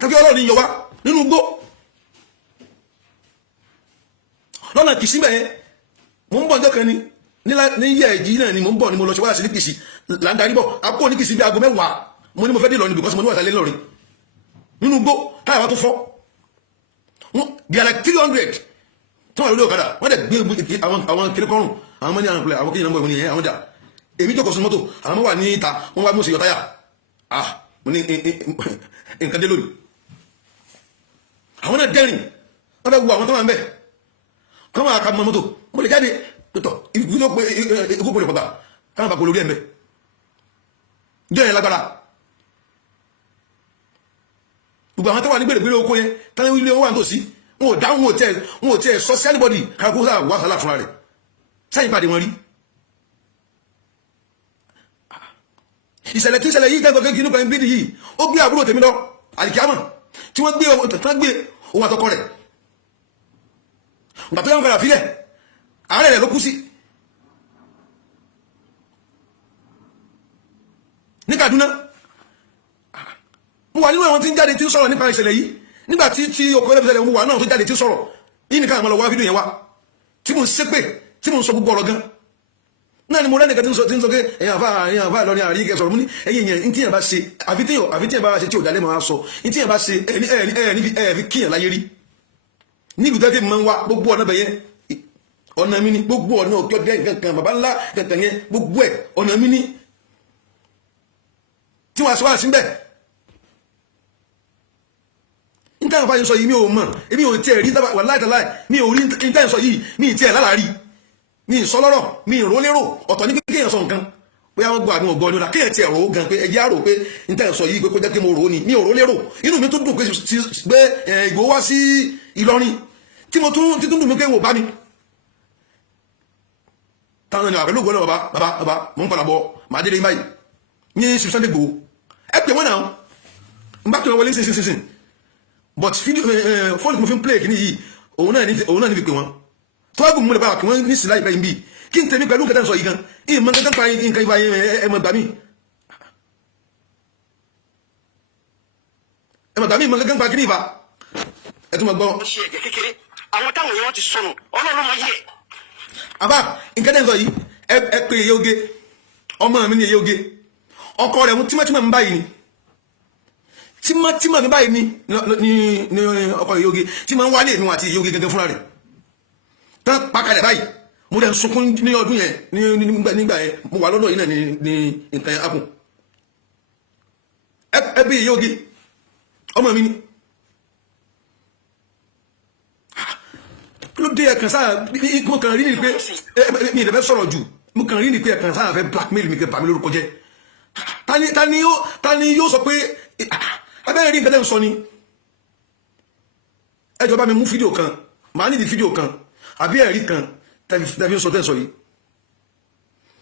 tàbí Ọlọ́run ní yọ wá nínú gbó lọ́nà Kìsì bẹ́ẹ̀ mo ń bọ̀ ọjọ́ kan ní yẹ ẹ̀jì náà ni mo ń bọ̀ ni mo lọ ṣe wá sí ní Kìsì là ń darí bọ̀ akó ní Kìsì bí aago 10 mo ní mo fẹ́ dé Ìlọrin because mo ní wà sálẹ̀ lọ́rin nínú gbó táyà wá tó fọ́ they are like 300 tó wà lórí ọ̀kadà wọ́n dẹ̀ gbé àwọn kiri kọrùn àwọn mọ́ni àwọn àwọn kéjì náà bọ̀ ìwọ̀n àwọn jà èmi jókòó sínú mọ́tò àwọn wà ní ìta wọ́n wá mú sí yọ táyà mo ní nǹkan dé lórí àwọn náà dẹ́rìn wọ́n fẹ́ wo àwọn tó wà ń bẹ̀ kọ́ máa ka mọ́ mọ́tò mo lè jáde tòtọ̀ ibi tó pé ikú pèlè pọ̀gbà káwọn bá polórí ẹ̀mẹ́ jẹ́ yẹn lágbára gbogbo àwọn tó wà ní gbèrègbèrè oko yẹn tán ilé owó àtòsí wọn ò dáhùn wọn ò tẹ́ sọ sí anybody kárakó sáà wà sálà fúnra rẹ̀ sẹ́yìn pàdé wọn rí ìṣẹ̀lẹ̀ tí ìṣẹ̀lẹ̀ yìí kẹ́kọ̀ọ́ kékeré nípa ẹgbẹ́ yìí ó gbé àbúrò tèmi lọ àlìkíámà tí wọ́n gbé ohun àtọkọ rẹ̀ ìgbà tó yàn padà fílẹ̀ ààrẹ rẹ̀ ló kú sí ní Kaduna mo wà nínú àwọn tí ń jáde tí ń sọ̀rọ̀ nípa ìṣẹ̀lẹ̀ yìí nígbà tí ọkọ̀ ẹlẹ́fẹ̀ẹ́sẹ̀lẹ̀ mo wà náà tó jáde tí ń sọ̀rọ̀ yìí nìkan àmọ́ lọ wá fídíò yẹn wá tí mo ń ṣépè tí mo ń sọ gbogbo ọ̀rọ̀ gan náà ni mo rẹ́nìkan tí ń sọ pé ẹ̀yàn àfà lọ ní àrí ìkẹsọ̀rọ̀ mú ní ẹ̀yìn yẹn ní tíyàn bá ṣe àfi tíyàn bá ṣe tí ò dálé máa sọ ní tíyàn bá ṣe ẹ̀ẹ̀fi kíyàn láyé rí ní ìlú tẹ́tẹ́ máa ń wá gbogbo ọ̀nà bẹ̀yẹn ọ̀nà mi ní gbogbo ọ̀nà òkè ọ̀dẹ́ kankan bàbá ńlá kankan yẹn gbogbo ẹ̀ ọ̀nà mi ní tí wọ́n aṣọ wá síbẹ̀ níta àfáyín sọ yìí mi ò mọ̀ èmi ò tiẹ̀ rí wà láìtàláì mi ò rí níta sọ yìí mi ì tiẹ̀ lálàárí mi ì sọ lọ́rọ̀ mi ì ró lérò ọ̀tọ̀ ní kéèyàn sọ nǹkan pé àwọn gbọ́ àbí wọn gbọ́ ni ó dà kéèyàn tiẹ̀ rò ó gan pé ẹjẹ́ àrò pé níta sọ yìí pé kó jẹ́ kí mo rò ó ni mi ò ró lérò inú mi tó dùn pé Ìgbòho wá sí Ìlọrin tí mo tún dùn mí pé wò bá mi táwọn ènìyàn àpẹẹlú ògbọ́n náà bàbá mo ń padà bọ̀ máa dédé báyìí ní Sunday Igboho ẹ pè wọ́n náà ń bá pè wọ́n wọlé sínsìn but fọ́ọ̀lù mo fi ń play kìíní yìí òun náà ní fi pè wọ́n tọ́ọ̀bù mo lè bá pè wọ́n ní sílá ìgbà yìí bí kí n tẹ̀mí pẹ̀lú nǹkan sọ yìí gan ìmọ̀ nǹkan pa nǹkan ìfà ẹmọ ìgbà mi ìmọ̀ nǹkan pa kìíní ìfà ẹ tún mọ̀ gbọ́. ó ṣe ẹ̀jẹ̀ kékeré àwọn táwọn èèyàn ti sọnù Ọlọ́run máa yẹ. àbá nǹkan tẹ́ ń sọ yìí ẹ pé èyí oge ọmọ mi ní èyí oge ọkọ rẹ̀ mú tímọ́tímọ́ mi báyìí ni tímọ́tímọ́ mi báyìí ni ọkọ èyí oge tí máa ń wálé mi àti èyí oge gẹ́gẹ́ fúnra rẹ̀ tán pàkàlẹ̀ báyìí mo dẹ̀ ń sunkún ní ọdún yẹn nígbà yẹn mo wà lọ́dọ̀ yìí náà ní nǹkan yẹn ápùn ẹ bí èyí oge ọmọ mi ni ló dé ẹ̀kan sáà mo kàn rí ni pé mi ì dẹ̀ fẹ́ sọ̀rọ̀ jù mo kàn rí ni pé ẹ̀kan sáà fẹ́ blackmail mi kẹ́ bà mí lórúkọ jẹ́ ta ni yóò sọ pé abẹ́rẹ́ rí nǹkan tẹ́ ń sọ ni ẹ jọ̀ọ́ bá mi mú fídíò kan màá nídìí fídíò kan àbí ẹ̀rí kan tẹ́fí ń sọ tẹ́ ń sọ yìí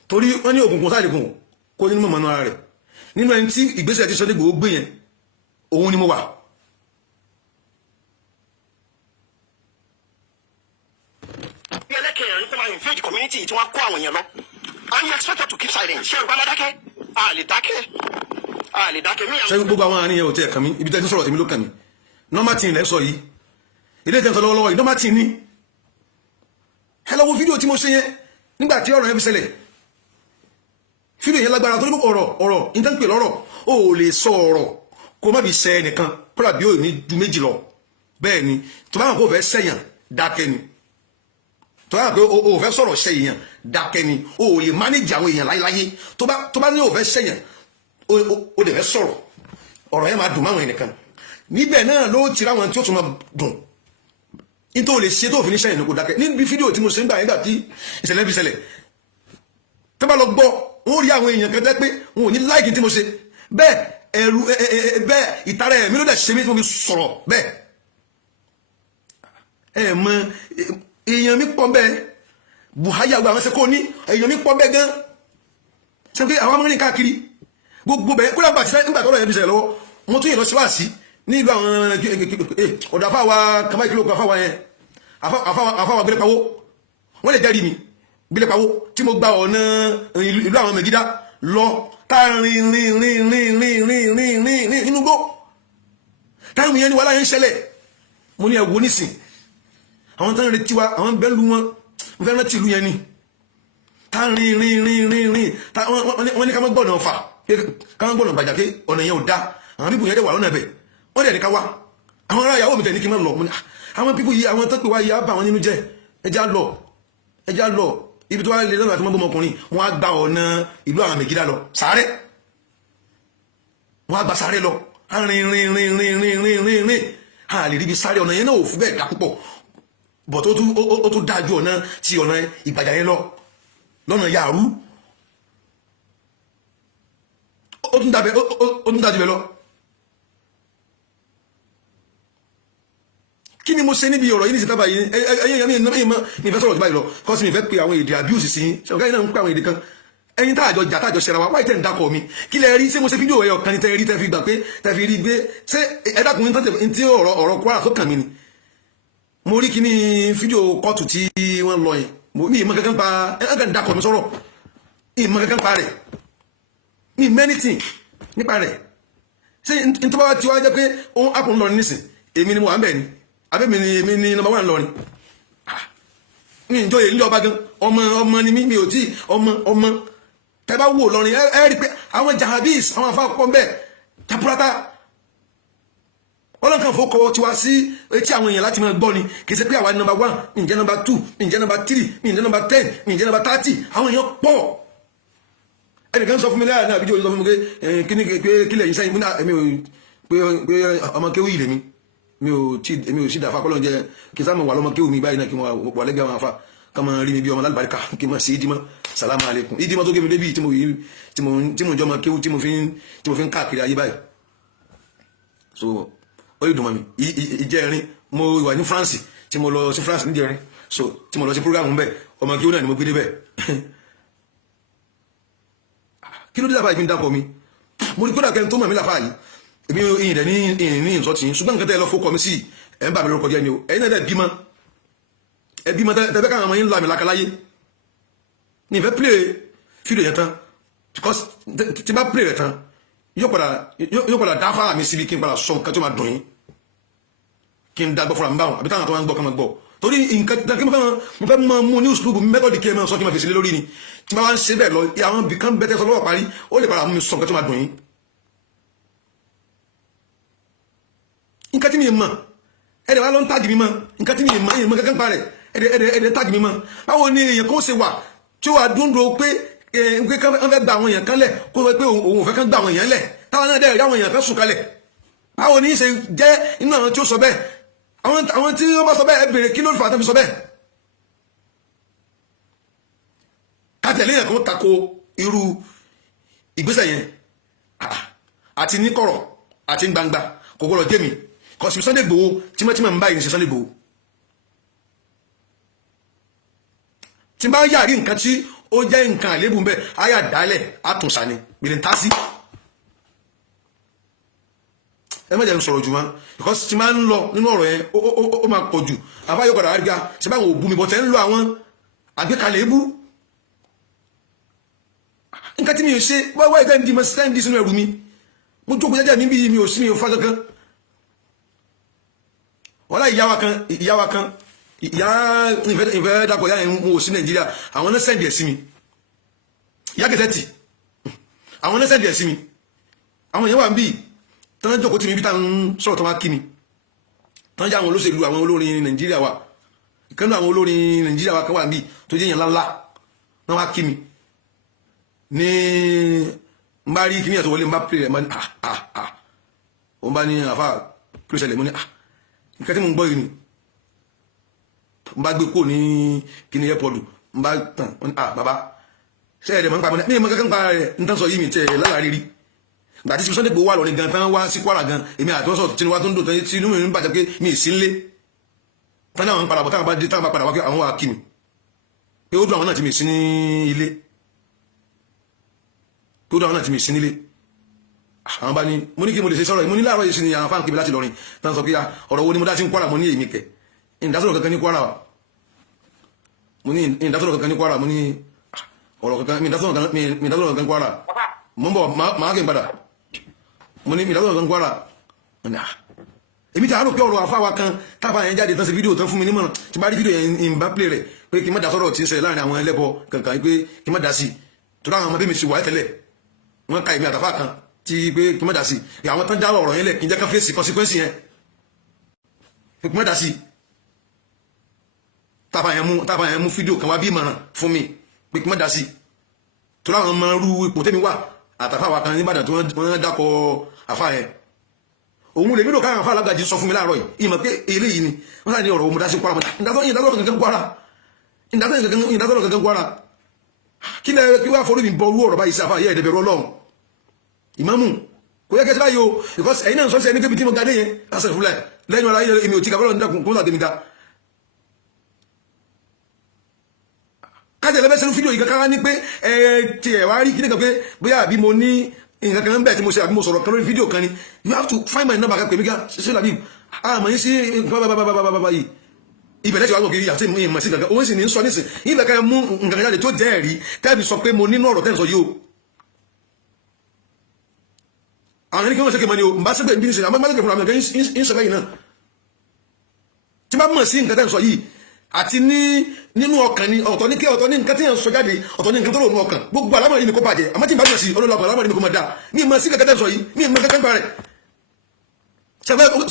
torí wọ́n ní òkùnkùn sáà dìkùn kó nínú mọ̀mọ́ ara rẹ̀ nínú ẹni tí ìgbésẹ̀ tí Sunday Igboho gbé yẹn òun ni mo wà. ẹlẹ́kẹ̀ẹ́ nípa invade community tí wọ́n kó àwọn èèyàn lọ and you expect to keep silent ṣé ìgbà máa dákẹ́ a lè dákẹ́ mi. ṣé gbogbo àwọn àárín yẹn ò tẹ́ kàn mí ibi tẹ́ ti sọ̀rọ̀ tèmi ló kàn mí normal thing lẹ́ sọ yìí ilé ìtẹ́sọ̀ lọ́wọ́lọ́wọ́ ìdánmà tí ní ẹ lọ wo fídíò tí mo ṣe yẹn nígbà tí ọ̀rọ̀ yẹn fi ṣẹlẹ̀ fídíò yẹn lágbára tó ní ọ̀rọ̀ ìtẹ́ǹpẹ̀ lọ́rọ̀ ó lè sọ ọ̀rọ̀ kó má fi ṣẹ ẹnìkan kódà bí ó ní ju méjì lọ bẹ́ẹ̀ ni tó bá wọn kó fẹ́ sẹ́yàn dákẹ́ ni tó bá wọn kó o fẹ́ sọ̀rọ̀ ṣẹ èèyàn dákẹ́ ni o ò lè mánéjì àwọn èèyàn láyéláyé tó bá ní o fẹ́ sẹ́yàn o lè fẹ́ sọ̀rọ̀ ọ̀rọ̀ yẹn máa dùn máwọn ẹnìkan níbẹ̀ náà ló ti ráwọn tí ó tún máa dùn nítorí o lè ṣe tó fi ní sẹ́yìn ní kò dákẹ́ níbi fídíò tí mo ṣe ń gbà nígbà tí ìṣẹ̀lẹ̀ fi ṣẹlẹ̀ tó bá lọ gbọ́ wọn ò rí àwọn èèyàn kan tẹ́ pé wọn ò ní láìkì tí mo ṣe bẹ́ẹ̀ ẹ̀rù bẹ́ẹ̀ ìtara ẹ̀mí ló dẹ̀ ṣe mí tí mo fi sọ̀rọ̀ bẹ́ẹ̀ ẹ̀ mọ èèyàn mi pọ̀ bẹ́ẹ̀ Buhari àgbà àwọn ṣẹ́kọ́ ní èèyàn mi pọ̀ bẹ́ẹ̀ gan ṣe pé àwọn amúrin káàkiri gbogbo bẹ́ẹ̀ kó lágbà tí nígbà tọ́rọ̀ yẹn fi ṣẹlẹ̀ lọ́wọ́ wọn tún yìí lọ sí wáàsí ní ìlú àwọn ọ̀dọ̀ àfáwà kàmáìkìlò àfáwà yẹn àfáwà gbélépawó wọ́n lè jẹ́rìí mi gbélépawó tí mo gba ọ̀nà ìlú àwọn Mẹ̀gídá lọ táàrin inú gbó táàrin yẹn ni wà láyé ń ṣẹlẹ̀ mo ní ẹ̀wọ̀ nísìn àwọn tán retí wa àwọn bẹ́ẹ̀lú wọn mo fẹ́ rántí ìlú yẹn ni táàrin wọ́n ní ká mọ́ gbọ́nà ọ̀fà ká mọ́ gbọ́nà gbàjà pé ọ̀nà yẹn ò dá àwọn bíbù yẹn dẹ̀ wà lọ́nà ẹ̀bẹ̀ wọ́n dẹ̀ ní ká wá àwọn ará ìyàwó mi tẹ̀ ní kí n má lọ àwọn bíbù yìí àwọn tó pè wá yìí á bà wọn nínú jẹ́ ẹjá lọ ibi tó wá lè lọ́nà àti mọ́ ọmọkùnrin wọ́n á gba ọ̀nà ìlú àwọn Mẹ̀gídá lọ Sàárẹ̀ wọ́n á gba Sàárẹ̀ lọ rìn a lè rí ibi sáré ọ̀nà yẹn náà ò fún bẹ́ẹ̀ dá púpọ̀ bọ̀ tó tún dájú ọ̀nà tí ọ̀nà Ìgbàjà yẹn lọ lọ́nà Yàrú ó tún dájú bẹ́ẹ̀ lọ. Kí ni mo ṣe níbi ọ̀rọ̀ yìí ní ìsìtábà yìí ẹ̀yìn mi fẹ́ sọ̀rọ̀ jù báyìí lọ kọ́sí mi fẹ́ pe àwọn èdè abuse sí ṣọ̀gá yìí náà ń pè àwọn èdè kan ẹ̀yin táàjọ jà táàjọ ṣẹra wa wáyé tẹ̀ ń dákọ̀ mi kí lẹ rí ṣé mo ṣe fídíò ẹ̀yọ̀ kan ní tẹ́ rí tẹ́ fi gbà pé tẹ́ fi rí gbé ṣé ẹ̀dàkùnrin tí ọ̀rọ̀ Kwara tó kàn mí ni mo rí kí ní fídíò kóòtù tí wọ́n lọ yẹn mi ìmọ̀ kankan pa ẹ̀ka ń dákọ̀ mi sọ̀rọ̀ ìmọ̀ kankan pa rẹ̀ mi mẹ́nìtì nípa rẹ̀ ṣé ntọ́ba tí wàá jẹ́ pé òun àpò ńlọrin nísìn èmi ni mo wà ń bẹ̀ ni àbẹ́mi ni èmi ni number 1 ńlọrin ní ìjọ ilé ọba gan ọmọ ni mi ò tí ọmọ tẹ́bá wò lọrin ẹ rí pé àwọn jahabis àwọn afáàpọ̀ ń bẹ̀ tapurata ọlọ́nkàn fòkọ̀wọ́ ti wá sí etí àwọn èèyàn láti máa gbọ́ ni kì í ṣe pé àwa number 1 ǹjẹ́ number 2 ǹjẹ́ number 3 ǹjẹ́ number 10 ǹjẹ́ number 30 àwọn èèyàn pọ̀ ẹnìkan sọ fún mi láàrin àbíjọ́ sọ fún mi pé kílẹ̀ yìí sẹ́yìn èmi ò pé ọmọ kéwì ilẹ̀ mi èmi ò sí dàfà kọ́lọ́ jẹ kí sáà mọ̀ wà lọ́mọ kéwì mi báyìí náà kí wọ́n wà lẹ́gbẹ̀ẹ́ àwọn afá ká máa rí mi bí ọmọ lálùbáríkà kí n máa ṣe ìdímọ̀ sàlámù alẹ́kùn ìdímọ̀ tó gé mi débi tí mo jọ ọmọ kéwì tí mo fi ń káàkiri ayé báyìí so ó yìí dùn mọ́ mi ìjẹrin mo wà ní France tí mo lọ sí France níjẹrin so tí mo lọ sí program bẹ́ẹ̀ ọmọ kéwì náà ni mo gbé débẹ̀ kí ló dé láfàá ìpín dákọ̀ mi mo rí kódà kẹ́ni tó mọ̀ mí láfàá yìí èmi ìyìn rẹ̀ ní ìsọ́tì ṣùgbọ́n nǹkan tẹ́ lọ fókọ̀ mi sí ẹ̀ ń bà mí lórúkọ jẹ́ ni o ẹ̀yin náà dẹ̀ bímọ tẹ́fẹ́ káwọn ọmọ yín lọ àmì lákaláyé ní ìfẹ́ play fídíò yẹn tán because tí bá play rẹ̀ tán yóò padà dá fára mi síbi kí n padà sọ nǹkan tó máa dùn yín kí n dágbọ́ fúnra mi báwọn àbí táwọn tó máa ń gbọ́ kí wọ́n gbọ́ torí nǹkan kí mo fẹ́ mọ mú ní òṣùlùbù mẹ́tọ̀dì kí ẹ máa sọ kí n máa fèsì lé lórí ni tí bá wá ń ṣe bẹ́ẹ̀ lọ àwọn ibì kan bẹ́tẹ̀ sọ lọ́wọ́ parí ó lè padà mú mi sọ nǹkan tó máa dùn yín. nǹkan tí mi mọ̀ ẹ̀rẹ̀ wá lọ ń tàgì mi mọ̀ nǹkan tí mi mọ̀ kankan pa rẹ̀ ẹ̀rẹ̀ tàgì mi mọ̀ báwo ni èèyàn kan ṣe wà tí ó wà dúndùn pé wọ́n fẹ́ gba àwọn èèyàn kan lẹ̀ kó fẹ́ pé òun ò fẹ́ kán gba àwọn èèyàn lẹ̀ táwọn náà dẹ̀ rí àwọn èèyàn kan sùn kalẹ̀ báwo ni ṣe jẹ́ inú àwọn tí ó sọ bẹ́ẹ̀ àwọn tí wọ́n bá sọ bẹ́ẹ̀ ẹ bèrè kí ló fà á tó fi sọ bẹ́ẹ̀ kátẹ̀lé yẹn kan tako irú ìgbésẹ̀ yẹn àti ní kọ̀rọ̀ àti ní gbangba kò gbọ́dọ̀ jẹ́ mi kọ̀sí Sunday Igboho tímọ́tímọ́ ń báyìí ní ṣe Sunday Igboho tí bá yà rí nǹkan tí ó jẹ́ nǹkan àlébù ń bẹ́ ayà dálẹ̀ àtúnṣà ni gbèrè ń tá sí ẹ má jẹ́ ń sọ̀rọ̀ jù mọ́ because tí máa ń lọ nínú ọ̀rọ̀ yẹn ó máa pọ̀ jù àbáyọ̀ padà àríga ṣe báwọn òbú mi bọ̀ tẹ́ ń lo àwọn àgbékalẹ̀ ebú nǹkan tí mi ò ṣe wáyé tẹ́ ń di mọ́sítẹ́ǹdì sínú ẹrù mi mo jókòó jẹ́jẹ́ mi bí mi ò sí mi ò fa kankan wala ìyá wa kan ìyá ìfẹ́ dàpọ̀ ìyá yẹn mo sí Nàìjíríà àwọn náà sẹ́ndì ẹ̀ sí mi ìyá Kẹsẹ́tì àwọn náà sẹ́ndì ẹ̀ sí mi àwọn èèyàn wà ń bí tán jókòó tì mí bí táwọn sọ̀rọ̀ tó wá kí mi tán jẹ́ àwọn olóṣèlú àwọn olórin Nàìjíríà wa ìkànnì àwọn olórin Nàìjíríà wa kan wà ń bí tó jẹ́ yẹn ńláńlá náà wá kí mi ní n bá rí kíní ẹ̀ tó wọlé n bá pè rẹ̀ mọ́ ní òun bá ní àfà kí ló ṣẹlẹ̀ mọ́ ní nǹkan tí mo ń gbọ́ yìí ni n bá gbé kó ní kíní airport n bá tàn bàbá ṣe ẹ̀rẹ̀ mọ́ ń pa mọ́ ní ìmọ̀ kankan pa rẹ̀ ń tán sọ yìí mi tẹ̀ lára rírí gbà tí Sunday Igboho wà lọ́rin gan tán wá sí Kwara gan èmi àti wọ́n sọ Tinubu tó ń dò tán tí inú mi ń bàjẹ́ pé mi ì sí nlé tán náà ń padà bọ̀ táwọn bá dé táwọn bá padà wá pé àwọn wà kí mi pé ó dùn àwọn náà tí mi sí ní ilé tó dáwọn náà ti mi sí nílé àwọn bá ní mo ní kí mo lè ṣe sọ̀rọ̀ mo ní láàárọ̀ yìí sí ni àwọn fáwọn kébí láti lọrin tán sọ pé ọ̀rọ̀ wo ni mo dá sí Kwara mo ní èmi kẹ̀ ìdásọ̀rọ̀ kankan ní Kwara mo ní ìdásọ̀rọ̀ kankan ní Kwara mo ní ọ̀rọ̀ kankan mi ìdásọ̀rọ̀ kankan Kwara mo ń bọ̀ máa kí n padà mo ní ìdásọ̀rọ̀ kankan Kwara èmi ti àárò pé ọ̀rọ̀ àfáwà kan tábà yẹn jáde tán sí fídíò tán fún mi nímọ̀ràn tí bá rí fídíò yẹn ń bá play rẹ̀ pé kí n má dá sọ̀rọ̀ tí ń ṣẹlẹ̀ láàrin àwọn ẹlẹ́bọ kankan pé kí n má dá sí tó dáwọn ọmọdé mi ti wà tẹ́lẹ̀ wọ́n ka ìmì àtàfà kan tí pé kí n má dá sí àwọn tán dáwọ̀ ọ̀rọ̀ yẹn lẹ̀ kí n jẹ́ ká fèsì consequence yẹn pé kí n má dá sí tábà yẹn mú fídíò kan wá bí ìmọ̀ràn fún mi pé kí n má dá sí tó dáwọn ọmọ rú ipò tẹ́mi wà àtàfà wa kan níbàdàn tí wọ́n dákọ̀ àfà yẹn òun lè mílò káàkiri àfà alágbàjì sọ fún mi láàárọ̀ yìí ìmọ̀ pé eléyìí ni wọ́n sá ní ọ̀rọ̀ òmùdásí Kwara mọ́ ìdásọ̀rọ̀ kankan Kwara kí lẹ kí wá forí mi bọ orú ọ̀rọ̀ báyìí sí àfà yẹ́ ẹ̀dẹ̀bẹ̀rẹ̀ Ọlọ́run ìmámù kò yẹ kẹtí báyìí o because ẹ̀yin náà sọ sí ẹni kébi tí mo gadé yẹn lásán fúnlẹ̀ lẹ́yìn ọ̀rọ̀ ayé èmi ò tí kàbọ̀lọ̀ nídàkùn kó sàdé mi ga kájẹ̀ lẹ́bẹ̀ sẹ́nu fídíò yìí kankan ní pé ti ẹ̀ wá rí kí ní kan pé bóyá àbí mo ní nǹkan kan bẹ́ẹ̀ tí mo ṣe àbí mo sọ̀rọ̀ kan lórí fídíò kan ni you have to find my number kẹ́pẹ́ mi ká ṣe làbí àmọ́ yín sí bábábábábábá yìí ìbẹ̀rẹ̀ tí wàá gbọ́ kiri àti ìmọ̀ sí kankan òun sì ní sọ nísìn ìbẹ̀ kan mú nǹkan jáde tó jẹ́ ẹ̀rí tẹ́ẹ̀bì sọ pé mo nínú ọ̀rọ̀ tẹ́ẹ̀ sọ yìí o àwọn ẹni kí wọ́n ṣe kéma ni o mbà sẹ́gbẹ̀ ìbínisìn àmọ́ mọ́lẹ́kẹ̀ fúnra mi nǹkan ń sọ lẹ́yìn náà tí bá mọ̀ sí nǹkan tẹ́ẹ̀ sọ yìí àti nínú ọkàn ni ọ̀tọ̀ ní nǹkan tí yẹn sọ jáde ọ̀tọ̀ ní nǹkan tó lò nínú ọkàn gbogbo alámọ̀rí mi kó bàjẹ́ àmọ́ tí n bá mọ̀ sí olólùkọ́ alámọ̀rí mi kó máa dà ní ìmọ̀ sí kankan tẹ́ẹ̀ sọ yìí ní ìmọ̀ kankan gbà rẹ̀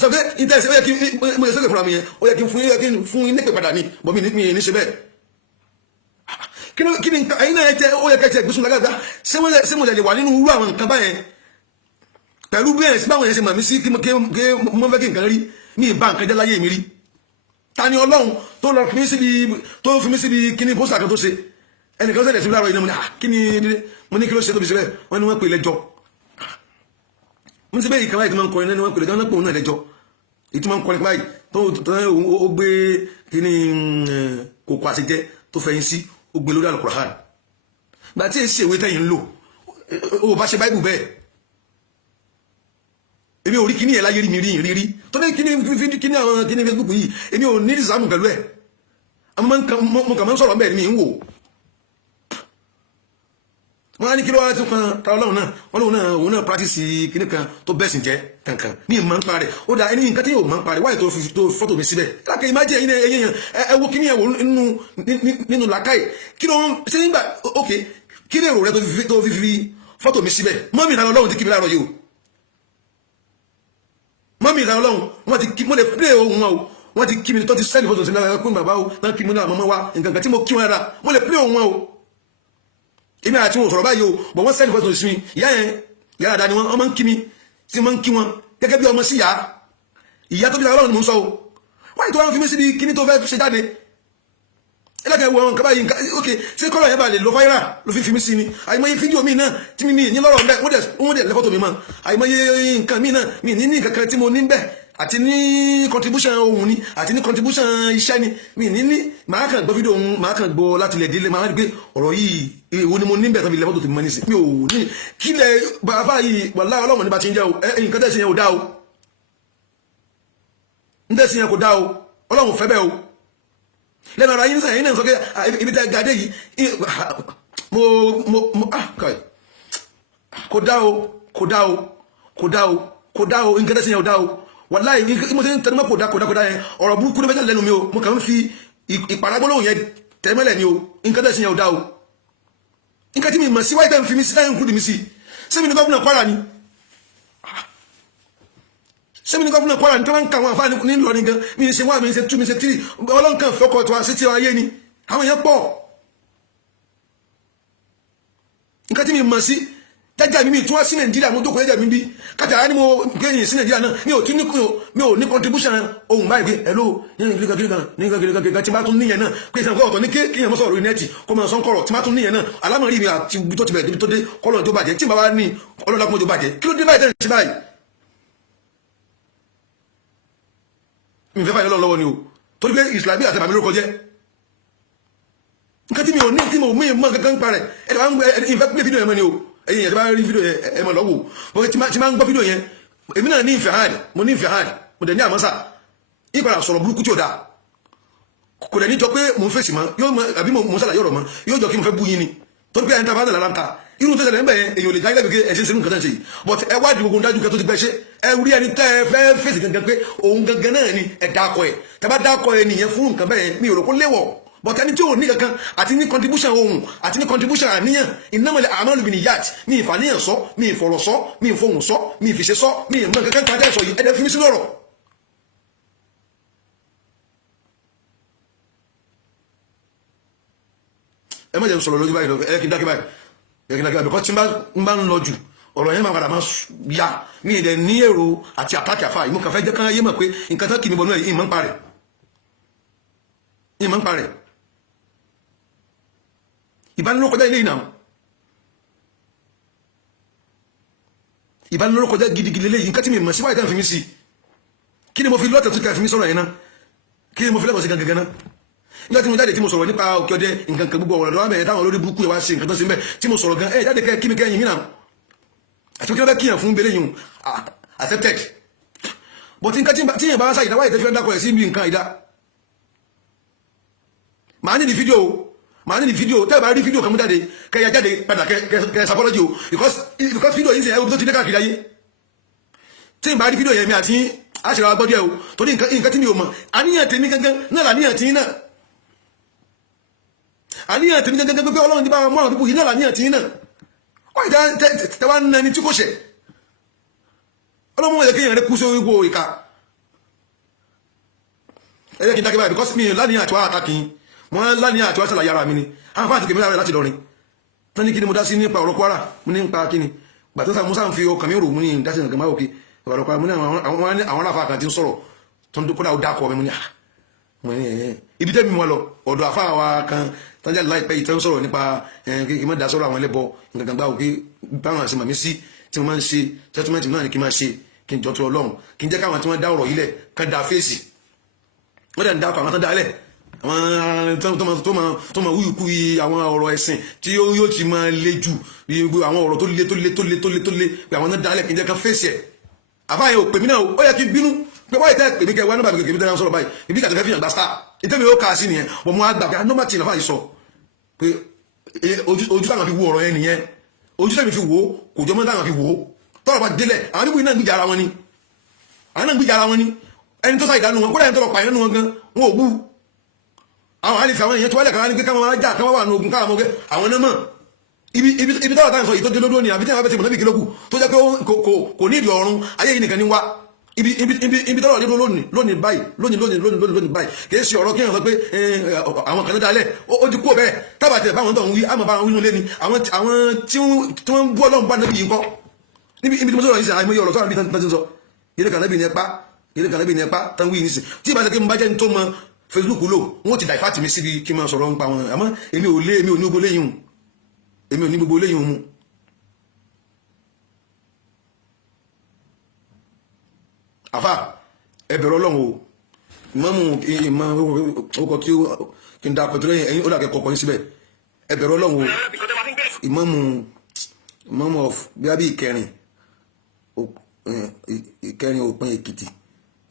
sọfẹ́ ìtẹ́sí ó yẹ kí mo yẹ sókè fúnra mi yẹn ó yẹ kí n fún yín nípè padà ní bọ́mí ní ṣe bẹ́ẹ̀ kí ni ẹ̀yin náà tẹ ó yẹ kẹ́tẹ́ gbésùn lágbàgbà ṣé mo lè wà nínú irú àwọn nǹkan báyẹn pẹ̀lú bí ẹ̀sìn báwọn yẹn ṣe mà mí sí kí mo fẹ́ kí nǹkan rí mi ì bá nǹkan jẹ́ láyé mi rí ta ni Ọlọ́run tó lọ fi mí síbi kíní pósítà kan tó ṣe ẹnìkan ṣẹlẹ̀ sí láàárọ̀ iná mo ní kí ló ṣe tóbi síbẹ̀ wọ́n ní wọ́n pè lẹ́jọ́ mo ti bẹ́ẹ̀ ìkàwá ìtumọ̀ nkọrin náà wọ́n pèlè dáná pé òun náà lẹ́jọ́ ìtumọ̀ nkọrin báyìí tó ó gbé kíní kòkó àṣejẹ tó fẹ̀yìn sí ó gbé lórí Al-Qur'an gbà tí èsì ìwé tẹ̀yìn ń lò ó bá ṣe báìbù bẹ́ẹ̀ èmi ò rí kíní ẹ̀ láyé rí mi rí tó ní kíní àwọn kíní Facebook yìí èmi ò ní ìsàmù pẹ̀lú ẹ̀ mo kàn máa ń sọ̀rọ̀ bẹ́ẹ̀ ni mi ń wò wọ́n á ní kí ló wá tún kan ta Ọlọ́run náà wọ́n lóun náà òun náà practice kíní kan tó bẹ́sìn jẹ́ kankan ní ìmọ̀ ń parẹ́ ó dá ẹni nǹkan tí yóò mọ̀ ń parẹ́ wáyé tó fọ́tò mi síbẹ̀ lákè ìmájẹ́ ẹ̀yin ẹ̀yẹ̀yàn ẹ wo kíní ẹ̀wò nínú làákàyè kí ló ń ṣe nígbà ok kí lè rò rẹ tó fi fọ́tò mi síbẹ̀ mọ́mì ìlànà Ọlọ́run ti kí mi láàárọ̀ yìí o mọ́mì ìlànà Ọlọ́run wọ́n ti kí mo lè play ohun wọn o wọ́n ti kí mi tó ti sẹ́ni fọ́tò sí lára pé bàbá o náà kí mi náà mọ́mọ́ wa nǹkan tí mo kí wọn rà mo lè play ohun wọn o èmi àti wọn sọ̀rọ̀ báyìí o bọ̀ wọ́n sẹ́ni fọ́tò sí mi ìyá yẹn yàrá dáni wọn ọmọ ń kí mi tí wọ́n ń kí wọn gẹ́gẹ́ bí ọmọ sí ìyá tó bí Ọlọ́run ni mo ń sọ o wáyé tó wọ́n fi mí síbi kíní tó fẹ́ ṣe jáde ẹlẹ́kẹ̀ẹ́ wọn kaba yìí ok ṣé kọ́lọ̀ yẹn bá lè lo fáírà ló fi mí sí ni àìmọye fídíò mi náà tí mi ní lọ́rọ̀ bẹ́ẹ̀ wọ́n dẹ̀ lẹ́fọ́tò mi mọ́ àìmọye nǹkan mi náà mi ní kankan tí mo ní bẹ́ẹ̀ àti ní contribution ohun ni àti ní contribution iṣẹ́ ni mi ní màá kàn gbọ́ fídíò ohun màá kàn gbọ́ láti lẹ̀ délé màá rí pé ọ̀rọ̀ yìí èwo ni mo ní bẹ́ẹ̀ tán fi lẹ́fọ́tò mi mọ́ ní sí mi ò ní kílẹ̀ bàbá yìí wàláhì Ọlọ́run ní bá ti ń jẹ́ o nǹkan tẹ̀sí yẹn ò dá o ń tẹ̀sí yẹn kò dá o Ọlọ́run fẹ́ bẹ́ẹ̀ o lẹ́nu ara yín sẹ́yìn náà sọ pé ibi tẹ́ gàdé yìí kò dá o nǹkan tẹ́sí yẹn ò dá o wàláhì mo ti ń tẹnumọ́ kódà yẹn ọ̀rọ̀ burúkú ló fẹ́ jáde lẹ́nu mi o mo kàn ń fi ìpàrágbọ́lóhùn yẹn tẹ́mẹ́lẹ̀ ni o nǹkan tẹ̀sí yẹn ò dá o nǹkan tí mi mọ̀ sí wáyé tẹ́ ń fi mi sí táyà ń kúrò mi sí sẹ́mi ní gọ́fúnà Kwara ni sẹ́mi ní gọ́fúnà Kwara ni tí wọ́n ń ka àwọn àfáà ní Ìlọrin gan mi ṣe 1 mi ṣe 2 mi ṣe 3 ọlọ́nkàn fọ́kọ̀ tó wá sí ti ayé ni àwọn èèyàn pọ̀ nǹkan tí mi mọ̀ sí jájá mi tún wá sí Nàìjíríà mo jókòó jájá mi bí kátà ní mo gbẹ̀yìn sí Nàìjíríà náà mi ò ní contribution ohun báyìí pé hello nígbà tí bá tún níyẹn náà pé ìsànkọ́ ọ̀tọ̀ ní kéèyàn mọ́sọ̀rọ̀ orí nẹ́ẹ̀tì kó mọ́ sọ́nkọ̀rọ̀ tí bá tún níyẹn náà alámọ̀rí mi àti ibi tó ti bẹ̀rẹ̀ tó dé kọ́lọ̀ tó bàjẹ́ tí bá wá ní ọlọ́dà kó mọ́jọ bàjẹ́ kí ló dé báyìí tẹ́lẹ̀ sí báyìí mi fẹ́ fàyẹ́ lọ́wọ́ ni o torí pé ìsìlámì àti àbàmì lórúkọ jẹ́ nǹkan tí mi ò ní tí mo mú ìmọ̀ kankan parẹ̀ ẹ̀dẹ̀ wá ń gbé ìfẹ́ pé fídíò yẹn mọ́ ni o ẹ̀yin yẹn tí bá rí fídíò yẹn ẹ mọ̀ lọ́wọ́ bọ́ tí máa ń gbọ́ fídíò yẹn èmi náà ní ìfẹ́ hàn mo ní ìfẹ́ hàn mo dẹ̀ ní àmọ́sà ìpadà sọ̀rọ̀ burúkú tí ò dáa kò dẹ̀ ní jọ pé mo ń fèsì mọ́ yóò mọ àbí mo sàlàyé ọ̀rọ̀ mọ́ yóò jọ kí mo fẹ́ bú yín ni torí pé ẹni tá a bá dẹ̀ lára ń ta irú tó ṣẹlẹ̀ ń bẹ̀ yẹn èyàn ò lè dáyé lẹ́bi ẹ̀sìn sínú nǹkan tẹ̀ ṣe yìí but ẹ wá di gbogbo dájú kẹ́ tó ti gbẹ́ ṣe ẹ rí ẹni tẹ́ ẹ fẹ́ fèsì gangan pé òun gangan náà ni ẹ dákọ̀ ẹ̀ tẹ́ bá dákọ̀ ẹ nìyẹn fún nǹkan bẹ́ẹ̀ mi ò rò kó léwọ̀ but ẹni tí ò ní kankan àti ní contribution ohun àti ní contribution àníyàn innamal a'malu binniyat mi ìfàníyàn sọ mi ìfọ̀rọ̀ sọ mi ìfohùn sọ mi ìfìṣe sọ mi ìmọ̀ kankan kan tẹ́ sọ yìí ẹ̀dẹ̀ fi mí sí lọ́rọ̀ ẹ má jẹ́ sọ̀rọ̀ lójú báyìí lọ ẹ kí n dákẹ́ báyìí because tí n bá ń lọ jù ọ̀rọ̀ yẹn máa padà máa ya mi ìdẹ̀ ní èrò àti àtàkì àfà ìmú kàfẹ́ jẹ́ kán yé mọ̀ pé nǹkan tán kì mí bọ̀nú ẹ̀ ìmọ̀ ń parẹ̀ ìbánilórúkọjá ilé ìnáwó ìbánilórúkọjá gidigidi lélẹ́yìn nǹkan tí mi mọ̀ síwáyé tán fi mí sí kí ni mo fi lọ́tẹ̀ tó kẹ́ fi mí sọ̀rọ̀ yẹn náà kí ni mo fi lẹ́kọ̀ọ́ sí gangan náà nígbà tí mo jáde tí mo sọ̀rọ̀ nípa òkè ọdẹ nǹkan kan gbogbo ọ̀rọ̀ lọ́wọ́ mẹ́rin táwọn olórí burúkú yẹn wá sí nǹkan tó sí mbẹ́ tí mo sọ̀rọ̀ gan jáde kẹ́ kí mi kẹ́yìn mí náà àti kí wọ́n fẹ́ kíyàn fún belé yìí accepted but nǹkan tí yẹn bá ń sáyìí dáwáyé tẹ́ fi ń dákọ̀ ẹ̀ sí ibi nǹkan ìdá màá ní ní fídíò tẹ́ bá rí fídíò kan mú jáde kẹ́yà jáde padà kẹ́ sapọ́lọ́jì o because fídíò yìí sì ẹ̀ tó ti dé káàkiri ayé tí n bá rí fídíò yẹn mi àti àṣírí wa gbọ́dọ̀ ẹ̀ o torí nǹkan tí mi ò mọ̀ àníyàn tèmi gangan náà làníyàn tí náà àníyàn tèmi gangan pé ọlọ́run ti bá wọn mọ́ràn pípò yìí náà làníyàn tí náà wọ́n ìdá tẹ́wà ń nẹni tí kò ṣẹ̀ ọlọ́run wọ́n yẹ kéèyàn rẹ kú sí orígbó ìka ẹ̀yẹ́ kí n dákẹ́ báyìí because mi láníyàn àti wá àtàkì wọ́n láníyàn àti wá sàlàyé ara mi ni àwọn fáàtì kèmí láti lọrin tán ní kí ni mo dá sí nípa ọ̀rọ̀ Kwara mo ní nípa kí ni gbàtọ́ sá musa ń fi ọkàn mi rò mo ní ìdásí nǹkan máa òkè ọ̀rọ̀ Kwara mo ní àwọn aláfa kan ti ń sọ̀rọ̀ tó ń kódà ó dákọ̀ mi mo ní ibi tẹ́mi wọn lọ ọ̀dọ̀ àfa wa kan tánjá láìpẹ́ yìí tẹ́ ń sọ̀rọ̀ nípa kí n má dá sọ̀rọ̀ àwọn ẹlẹ́bọ nǹkan gbá òkè báwọn àṣẹ màmí sí tí wọ́n máa ń ṣe settlement náà ni kí n máa ṣe kí n jọ tó Ọlọ́run kí n jẹ́ káwọn tí wọ́n dá ọ̀rọ̀ yìí lẹ̀ ká da fèsì wọ́n dẹ̀ ń dákọ̀ àwọn tán dá lẹ̀ àwọn tó máa wúyùkú àwọn ọ̀rọ̀ ẹ̀sìn tí yóò ti máa le jù àwọn ọ̀rọ̀ tó le pé àwọn náà dá lẹ̀ kí n jẹ́ ká fèsì ẹ̀ àfáàyè ò pè mí náà ó yẹ kí n bínú pé wáyé tẹ́ pè mí kẹ́ wá nígbà mi kèmí tẹ́lá sọ̀rọ̀ báyìí ibi kàtẹ́fẹ́ fi hàn gbà star ìtẹ́mi ó kà sí nìyẹn wọ́n mú àgbà pé anọ́mà tí ìlàfà yìí sọ pé ojú táwọn fi wo ọ̀rọ̀ yẹn nìyẹn ojú tẹ́mi fi wo kò jọ mọ́ táwọn fi wo tọ́rọ̀ bá délẹ̀ àwọn níbo iná gbìjà ara wọn ni ẹni tó sáyìí dánú wọn kó lẹ́yìn tọ́rọ̀ pààyàn nù wọn gan wọn ò bú àwọn àlefẹ́ àwọn èèyàn tó wálẹ̀ kan ní pé káwọn máa jà káwọn wà ní ogun káwọn mọ́ àwọn náà mọ̀ ibi tọ́rọ̀ táwọn sọ yìí tó dé lódó ni àbí tí wọ́n bá fẹ́ ti mọ̀ náà bí kílókù tó jẹ́ pé kò ní ìdí ọ̀run ayé yìí nìkan ní wá ibi tọ́rọ̀ nílò lónìí báyìí kìí ṣe ọ̀rọ̀ kí èèyàn sọ pé àwọn kan ní dalẹ̀ ó ti kú bẹ́ẹ̀ tábàtẹ̀ báwọn tó ń wí àmọ́ báwọn wínú lé ni àwọn tí wọ́n ń bú Ọlọ́run bá níbi yìí kọ́ níbi tí mo sọ̀rọ̀ yìí sí àìmọye ọ̀rọ̀ tó àbí tán ti sọ ilé kan níbi ní ẹpá tán wí ní sí tí ìbá ṣe kí n bá jẹ́ tó mọ Facebook lò wọ́n ti dàìfàtì mi síbi kí n máa sọ̀rọ̀ nípa wọn àmọ́ èmi ò ní gbogbo léyìn mu àfà ẹbẹ̀rẹ̀ Ọlọ́run o ìmọ̀mù ọkọ̀ tí kí n dá pẹ̀tọ́ lẹ́yìn ẹ̀yìn ó dàkẹ́ kọ̀ọ̀kan síbẹ̀ ẹbẹ̀rẹ̀ Ọlọ́run o ìmọ̀mù of bí ìkẹrin òpin Èkìtì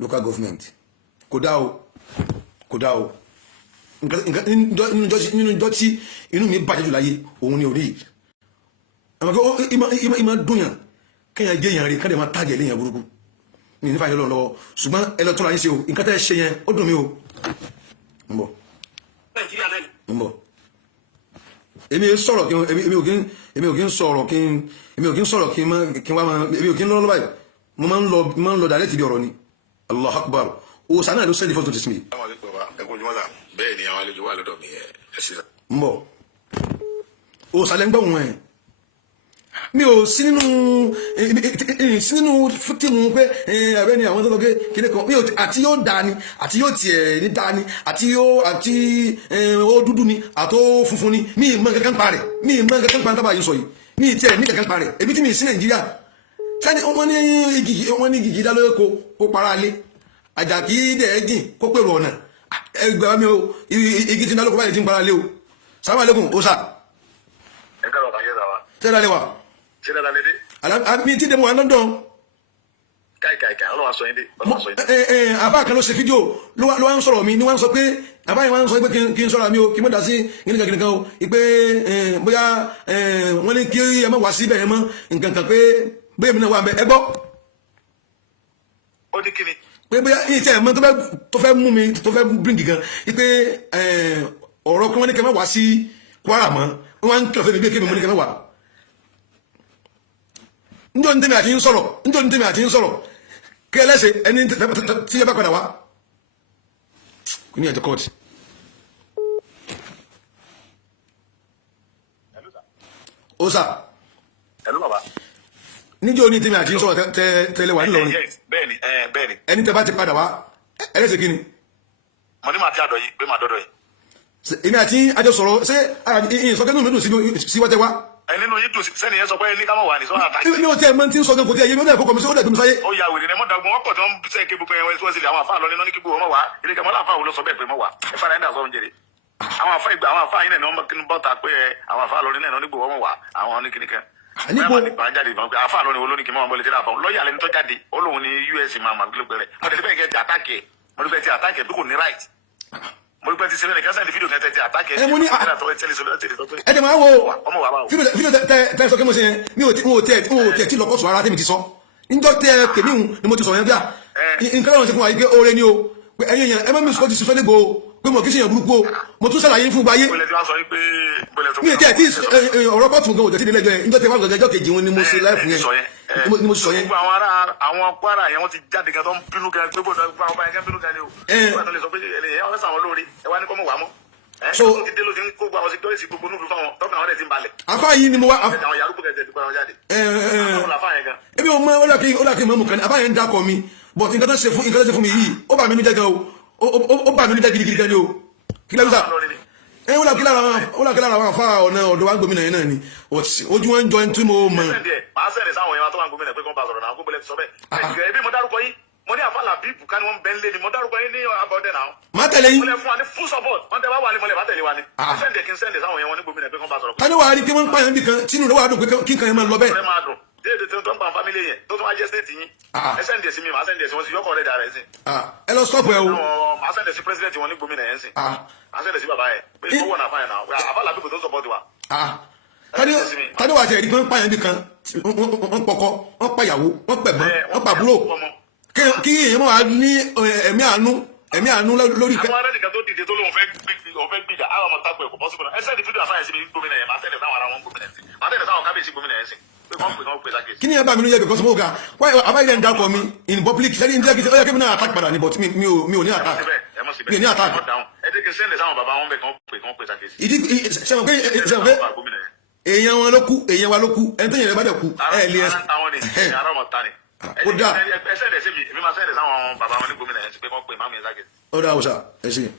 local government kò dá o nínú ìjọ tí inú mi bàjẹ́ jù láyé òun ni orí ìmọ̀ dúnyàn kéèyàn jẹ́ èèyàn rí káde máa tàgẹ̀ léèyàn burúkú mi ní fàyè lọ́wọ́ ṣùgbọ́n ẹ lọ tọ́ra yín ṣe o nǹkan tẹ́ ẹ ṣe yẹn ó dùn mí o ń bọ̀ ń bọ̀ èmi sọ̀rọ̀ kí èmi ò kí ń sọ̀rọ̀ kí n wá máa èmi ò kí ń lọ́wọ́ báyìí mo máa ń lọ dàrẹ́tì bí ọ̀rọ̀ ni Allah akbar o sànà ló sẹ́ni fọ́tò tìsí mi. bẹ́ẹ̀ ni àwọn àlejò wà lọ́dọ̀ mi ẹ̀ ṣe. ń bọ̀ o sàlẹ̀ ń gbọ́ wọn ẹ̀ mi ò sí nínú fútìmù pé ẹ̀rẹ́ ni àwọn tó lọ gé kíní kan mi ò àti yóò dáa ni àti yóò tiẹ̀ ní dáa ni àti ó dúdú ni àti ó funfun ni mi ì mọ kankan pa rẹ̀ mi ì mọ kankan pa tábà yìí sọ yìí mi ì tiẹ̀ ní kankan pa rẹ̀ èmi tí mi ì sí Nàìjíríà sani wọ́n ní igi dá lórí kó para lé àjàkí dẹ̀ẹ́dìn kó pèrò ọ̀nà ẹgbẹ́ mi o igi tí ń dá lóko báyìí ti ń para lé o salamu alaikum o sa. ẹ káàrọ̀ kàyé ra wa. tẹ́lá lé wa. ṣé dáadáa lé dé. mi ti dé mo wà London. káìkáìká ọlọ́wà sọ yín dé. àbá kan ló ṣe fídíò ló wá ń sọ̀rọ̀ mi ni wọ́n ń sọ pé àbá yìí wọ́n ń sọ pé kí n sọ̀rọ̀ mi o kí n mọ̀ dá sí kìnìkan o pé bóyá wọ́n ní kí ẹ má wá síbẹ̀ yẹn mọ́ nǹkan kan pé bóyá mi náà wà ń bẹ ẹ gbọ́. ó ní kíni. pé bóyá yìí tẹ́ ẹ̀ mọ́ tó fẹ́ mú mi tó fẹ́ bíríngì gan pé ọ̀rọ̀ kí wọ́n ní kí ẹ má wá sí Kwara mọ́ wọ́n ń kí ọ̀fẹ́ mi bí kí mi mú ní kí ẹ má wá. njọ́ ní tèmi àti ń sọ̀rọ̀ kí ẹlẹ́sẹ̀ ẹni tí ẹ bá padà wá kò ní ẹ̀jẹ̀ kọ́ọ̀tì. ó sà. ẹ̀lú bàbá. níjọ́ ní tèmi àti ń sọ̀rọ̀ tẹ́lẹ̀ wà nílọrin. bẹ́ẹ̀ni bẹ́ẹ̀ni. ẹni tẹ́ bá ti padà wá ẹlẹ́sẹ̀ kí ni. mo ní màá ti àdọ̀ yìí pé màá dọ́dọ̀ yìí. èmi àti àjọ sọ̀rọ̀ ṣé ìsọkẹ́nu mi dùn sí wọ́tẹ́ wá. nínú yìí dùn sẹ́ni yẹn sọ pé ní ká mọ̀ wà ní sọ́nà àtàkì. mi ò tẹ́ ẹ mọ tí ń sọ gan kò tí ẹ yé mi ó dẹ̀ fọkàn mi sí ó dẹ̀ tó mi sáyé. ó ya wèrè ní mọ́ dàgbọ́n wọ́n pọ̀ tí wọ́n sẹ́ kébù pé ẹ̀wọ̀n ẹ̀sùn ẹ̀sìn àwọn àfáà lọ nínú ní kíkú wọn wá ilé kẹmọ́ láàfáà wo ló sọ bẹ́ẹ̀ pé mọ́ wá ẹ fara ẹ̀ dà sọ́run jèrè. àwọn àfáà yìí náà ní bọ́ta pé àwọn àfáà lọ nínú nígbò wọn wá àwọn ní kíníkẹ́. àfáà lọ ní olóní kí wọ́n bọ́lẹ̀ tí láàfáà lọ́ọ̀yà lẹni tó jáde ó lóun ní US máa máa gbé rẹ̀ mo tẹ̀lé bẹ́ẹ̀ kẹ́ ti àtàkì ẹ̀ mo ní bẹ́ẹ̀ ti àtàkì ẹ̀ bí kò ní right mo ní bẹ́ẹ̀ ti ṣe bẹ́ẹ̀ kẹ́sẹ̀ ní fídíò kẹ́tẹ̀ ti àtàkì ẹ̀ ẹ tẹ máa wo fídíò tẹ sọ kí mo ṣe yẹn mi ò tẹ tí lọkọ sọ ara tẹ́mi ti sọ níjọ́ tẹ kèmí hùn ni mo ti sọ yẹn bí i nǹkan lọ́wọ́ ṣe fún wa yìí pé oore ni o pé ẹ̀yin yẹn ẹ má mi sọ ti sọ nígbò pé mo kì í ṣe yẹn burúkú o mo tún ṣàlàyé fún gbáyé mi ò tẹ tí ọ̀rọ̀ kọ́ọ̀tù nǹkan ò tẹ̀ tí nílẹ̀ jọ yẹn níjọ́ tẹ wà gẹ́gẹ́ kejì wọn ni mo ṣe láìfún yẹn ni mo sọ yẹn. gbogbo àwọn ará àwọn Kwara yẹn wọ́n ti jáde gan tó ń bínú gan pé bọ́dọ̀ àwọn ọba yẹn kan bínú gan ni o. wọ́n tó lè sọ pé ẹ̀ ọ́n sàwọn lóore ẹ wá ní kọ́ mọ̀ wá mọ́. so ti dé ló ti ń kó gba àwọn security gbogbo níbi fáwọn tọ́ka àwọn ẹ̀ ti ń balẹ̀. afa yìí ni mo wá. àwọn yàrá kúkẹ́ tẹ̀ dùkọ́ àwọn jáde. ebi o mọ ó dàkí mọ́mù kan afa yẹn ń dakọ̀ mi but nǹkan tó ṣe fún mi yìí ó bà mí ní jẹ́ gan o ó bà mí ní jẹ́ gidigidi gan ni o kí lẹ́yìn sá ó là kí lára àwọn afá ọ̀nà ọ̀dọ̀ wa gómìnà yẹn náà ni ojú wọn jọ ẹni tí mo mọ̀. màá sẹ́ni sáwọn yẹn tó wà gómìnà pé kí wọ́n bá sọ̀rọ̀ náà gómìnà ti sọ bẹ́ẹ̀. ẹbí mo dárúkọ yín mo ní àfàlà bíbù ká ní wọ́n bẹ́ẹ̀ lé ni mo dárúkọ yín ní abọ́dẹ náà. má tẹ̀lé yín. mo lè fún wa ní full support wọ́n tẹ bá wà ní mọ́lẹ̀ bá tẹ̀lé wa ni. sẹ́ndẹ̀ kí n sẹ́ndẹ̀ sáwọn yẹn wọn ní gómìnà pé kí wọ́n bá sọ̀rọ̀. ká ní wàá rí kí wọ́n ń pààyàn bí kan tínú rẹ̀ wàá dùn pé kí nǹkan yẹn máa lọ bẹ́ẹ̀. déédéé tó ń pa fámílì yẹn tó tún wá jẹ́ stéètì yín ẹ sẹ́ndẹ̀ sí mi màá sẹ́ndẹ̀ sí wọn sí yọkọ̀ rẹ̀ dára ẹ̀ sìn. ẹ lọ stop ẹ o. màá sẹ́ndẹ̀ sí president wọn ní gómìnà yẹn sìn. màá sẹ́ndẹ̀ sí bàbá yẹn pé ó wọ̀ náà fáyẹn náà àbálà bí kò tó support wa. tani wàá jẹ́ ẹ̀rí kan pààyàn bí kan wọ́n pọkọ wọ́n pàyàwó wọ́n pẹ̀gbọ́n wọ́n pàbúrò kí èèyàn máa ní ẹ̀mí àánú lórí. àwọn ará nìkan tó dìde tó lóun fẹ́ gbìjà àwọn ọmọ tágbọ̀ ẹ̀kọ́ pọ́sibú náà ẹsẹ̀ ní fídíò àfáàyàn sí mi gómìnà yẹn máa tẹ̀lé sáwọn ará wọn gómìnà yẹn máa tẹ̀lé sáwọn kábíyèsí gómìnà yẹn sí pé wọ́n pè sákèsí. kí ni ẹ bá mi ló yẹ because mo ga why abáyé ń dákọ mi in public lẹ́yìn ní ẹgbẹ́ kí mi náà attack padà ní but mi ò ní attack mi ò ní attack. ẹ jẹ́ kí n sẹ́ndẹ̀ sáwọn bàbá wọn bẹ̀ kán pè sákèsí. ìdí sẹ́wọ̀n pé èèyàn wọn ló kú èèyàn wa ló kú ẹni tó yẹn bá dẹ̀ kú ẹ̀ lé ẹ̀ ó dà. ẹ sẹ́ndẹ̀ sí mi èmi máa sẹ́ndẹ̀ sáwọn bàbá wọn ní gómìnà yẹn sí pé kán pè máàmù yẹn sákèsí. ó dà ọ̀sà ẹ ṣe. ẹ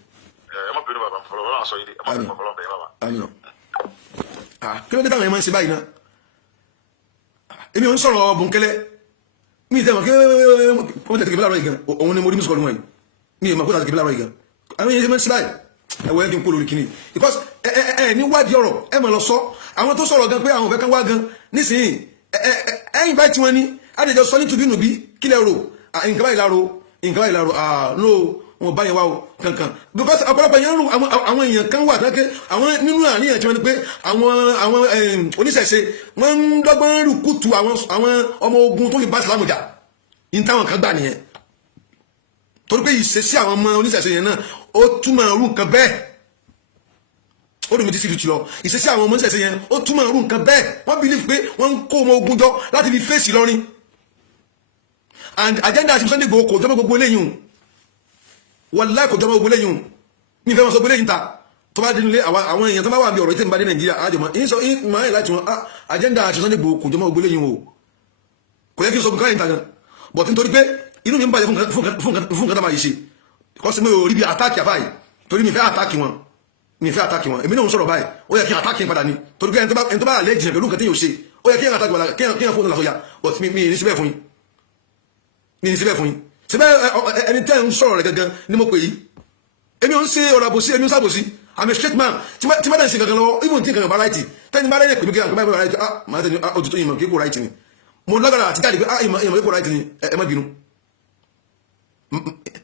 má bínú bàbá fọlọ́wọ́n sọ yìí ẹ má bínú fọlọ́wọ́n bẹ̀yẹ bàbá. kí ló dé táwọn yẹn máa ń ṣe báyìí náà èmi ò ń sọ̀rọ̀ bùnkẹ́lẹ́ mi ìtẹ̀wọ̀n kí wọ́n tẹ̀tẹ̀ kí láàárọ̀ ìgan òun ni mo rí mí sọ̀rọ̀ wọn yìí mi ìmọ̀ kó tẹ̀tẹ̀ kí láàárọ̀ ìgan àwọn yẹn máa ń ṣe báyìí ẹ̀wọ̀ ẹ̀ kí n kó lórí kìíní because ẹ ní wádìí ọ̀rọ̀ ẹ máa lọ sọ àwọn tó sọ̀rọ̀ gan pé àwọn òfẹ́ kan wá gan nísìnyí ẹ invite wọn ni àdèjọ sọ ní tùbínú bí kílẹ̀ rò nǹkan báyìí láro no wọn bá yẹn wá o kankan because ọ̀pọ̀lọpọ̀ yẹn ń rú àwọn èèyàn kan wà tẹ́kẹ́ àwọn nínú àníyàn tí wọ́n ní pé àwọn oníṣẹ̀ṣe wọ́n ń dọ́gbọ́n rú kùtù àwọn ọmọ ogun tó fi bá ìsìlámù jà in táwọn kan gbà nìyẹn torí pé ìṣesí àwọn ọmọ oníṣẹ̀ṣe yẹn náà ó túmọ̀ irú nǹkan bẹ́ẹ̀ ó dùn mí tí síbi lọ ìṣesí àwọn ọmọ oníṣẹ̀ṣe yẹn ó túmọ̀ irú nǹkan bẹ́ẹ̀ wọ́n believe pé wọ́n ń kó ọmọ ogun jọ láti fi fèsì Ìlọrin and agenda àti Sunday Igboho kò jọmọ́ gbogbo eléyìí hùn wallahi kò jọmọ́ gbogbo eléyìí hùn mi fẹ́ wọn sọ gbogbo eléyìí ta tó bá dénúlé àwọn èèyàn tó bá wà bí ọ̀rọ̀ ìtẹ́nubá dé Nàìjíríà àjọmọ́ ìyín sọ ìmọ̀ ẹ̀ láti wọn agenda àti Sunday Igboho kò jọmọ́ gbogbo eléyìí hùn kò yẹ kí n sọ nǹkan yìí ta gan but nítorí pé inú mi ń bàjẹ́ fún nǹkan tó máa yìí ṣe kọ́sí mi ò rí bí àtàkì àfáì torí mi fẹ́ àtàkì wọn èmi náà ń sọ̀rọ̀ báyìí ó yẹ kí n àtàkì padà ní torí pé ẹni tó bá lè jìnà pẹ̀lú nǹkan tí yóò ṣe ó yẹ kí n àtàkì padà kí n fóònù làṣọyà but mi ní síbẹ̀ fún yín síbẹ̀ ẹni tẹ́ ń sọ̀rọ̀ rẹ̀ gangan ni mo pè yí èmi ò ń ṣe ọ̀rọ̀ àbòsí èmi ò ń sàbòsí I'm a straight man tí má dẹ̀ ń ṣe gangan lọ́wọ́ even tí gangan bá ráìtì tẹ́ni bá rẹ̀ pè mí kí n bá ráìtì máa tẹ́ni òtútù yìí mọ̀ kí kò ráìtì ni mo lágbára àti jáde pé ìmọ̀ kí kò ráìtì ni ẹ má bínú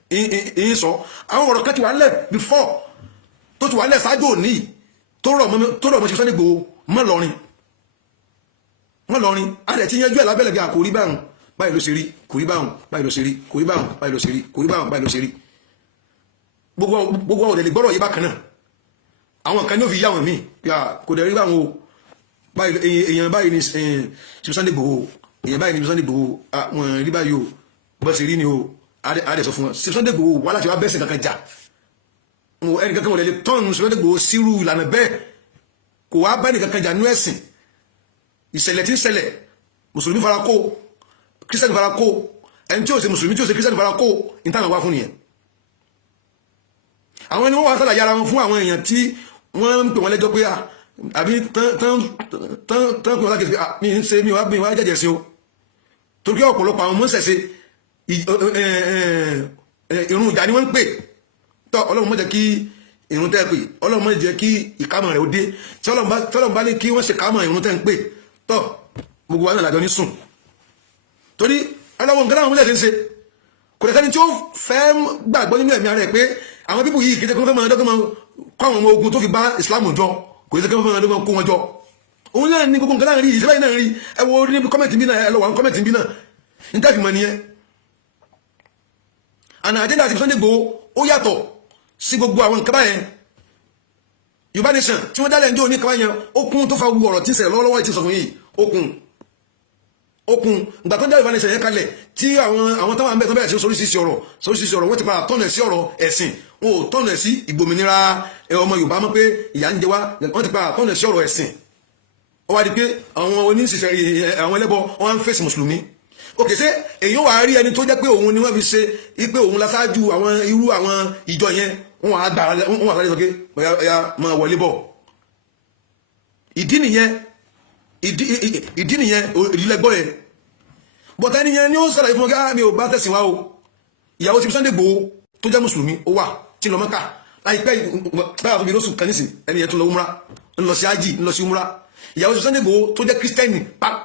ìyín sọ àwọn ọ̀rọ̀ kan ti wà lẹ̀ before tó ti wà lẹ̀ ṣáájú òní tó rọ̀ mọ́ ṣe Sunday Igboho mọ́ lọ́rin a lẹ̀ ti yanjú ẹ̀ lábẹ́lẹ̀ bí i kò rí báhùn báyìí ló ṣe rí kò rí báhùn báyìí ló ṣe rí kò rí báhùn báyìí ló ṣe rí kò rí báhùn báyìí ló ṣe rí gbogbo ọ̀dẹ̀ lè gbọ́rọ̀ yìí bákan náà àwọn kan ní ó fi yá wọn míì kò dẹ̀ rí báhùn o èèyàn báyìí ni ṣe Sunday Igboho èèyàn báyìí ni Sunday Igboho wọn rí báyìí o bọ́ sí rí ni o a dẹ̀ sọ fún wọn Sunday Igboho wà láti wá bẹ́sẹ̀ kankan jà ẹnì kankan wọlé tọ́nù Sunday Igboho sírú ìlànà bẹ́ẹ̀ kò wá bá ẹnì kankan jà nú ẹ̀sìn ìṣẹ̀lẹ̀ tí ń ṣẹlẹ̀ mùsùlùmí fara kó kírísítẹ́nì fara kó ẹni tí ó ṣe mùsùlùmí tí ó ṣe kírísítẹ́nì fara kó ìtàn wá fún nìyẹn àwọn ẹni wọ́n wá sálàyé ara wọn fún àwọn èèyàn tí wọ́n ń pè wọ́n lẹ́jọ́ pé àbí tán pè wọ́n lákèsí pé mi ń ṣe mi wá jẹ́jẹ́ sí o torí ọ̀pọ̀lọpọ̀ àwọn mọ́ ṣẹ̀ṣe ìrun ìjà ni wọ́n ń pè tọ́ Ọlọ́run má jẹ́ kí ìrun tẹ́ pè Ọlọ́run má jẹ́ kí ìkámọ̀ rẹ̀ ó dé tí Ọlọ́run bá ní kí wọ́n ṣe kámọ̀ ìrun tẹ́ ń pè tọ́ gbogbo wa náà làjọ ní sùn torí aláwọ̀ nǹkan láwọn mọ́lẹ̀ tí ń ṣe kò lẹ́sẹ́ni tí ó fẹ́ gbàgbọ́ nínú ẹ̀mí ara ẹ̀ pé àwọn bíbù yìí kìí tẹ́kọ́ fẹ́ máa dọ́gbọ́n kọ́ àwọn ọmọ ogun tó fi bá ìsìlámù jọ kò lẹ́sẹ́ kọ́ fẹ́ máa dọ́gbọ́n kó wọn jọ òun náà ní gbogbo nǹkan láàrin ìṣẹ́lẹ̀ náà rí ẹ wo ní kọ́mẹ̀tì bí náà ẹ lọ wà ní kọ́mẹ̀tì bí náà ní tẹ́fì mọ́ nìyẹn àná àjẹ́ndà àti Sunday Igboho ó yàtọ̀ sí gbogbo àwọn nǹkan báyẹn Yorùbá nation tí wọ́n dálẹ̀ ń jẹ́ òní kan yẹn ó kún tó fa gbogbo ọ̀rọ̀ tí ń ṣẹlẹ̀ lọ́wọ́lọ́wọ́ ti sọ̀rọ̀ yìí ó kún ìgbà tó ń dá Yorùbá nation yẹn kalẹ̀ tí àwọn táwọn abẹ́ tó bẹ̀rẹ̀ sí oríṣiríṣi ọ̀rọ̀ wọ́n ti padà tọ́nà sí ọ̀rọ̀ ẹ̀sìn wọn ò tọ́nà sí ìgbòmìnira ọmọ Yorùbá mọ́ pé ìyà ń jẹ wá wọ́n ti padà tọ́nà sí ọ̀rọ̀ ẹ̀sìn ó wá di pé àwọn oníṣìṣẹ́ àwọn ẹlẹ́bọ wọ́n ń fèsì mùsùlùmí òkè ṣé èyí wà rí ẹni tó jẹ́ pé òun ni wọ́n fi ṣe pé òun lásáájú àwọn irú àwọn ìjọ yẹn wọ́n wà sáré sọ pé ọ̀yà máa wọlé bọ̀ ìdí nìyẹn ìdílẹ́gbọ́ yẹn bọ̀tá ẹni yẹn ni ó sára ìfún ọgá mi ò bá tẹ̀sìn wá o ìyàwó ti Sunday Igboho tó jẹ́ mùsùlùmí ó wà tí lọ Mẹ́kà láìpẹ́ báyà fún mi lóṣù kan nísìn ẹni yẹn tó lọ umra ń lọ sí ájì ń lọ sí umra ìyàwó ti Sunday Igboho tó jẹ́ kírísítẹ́nì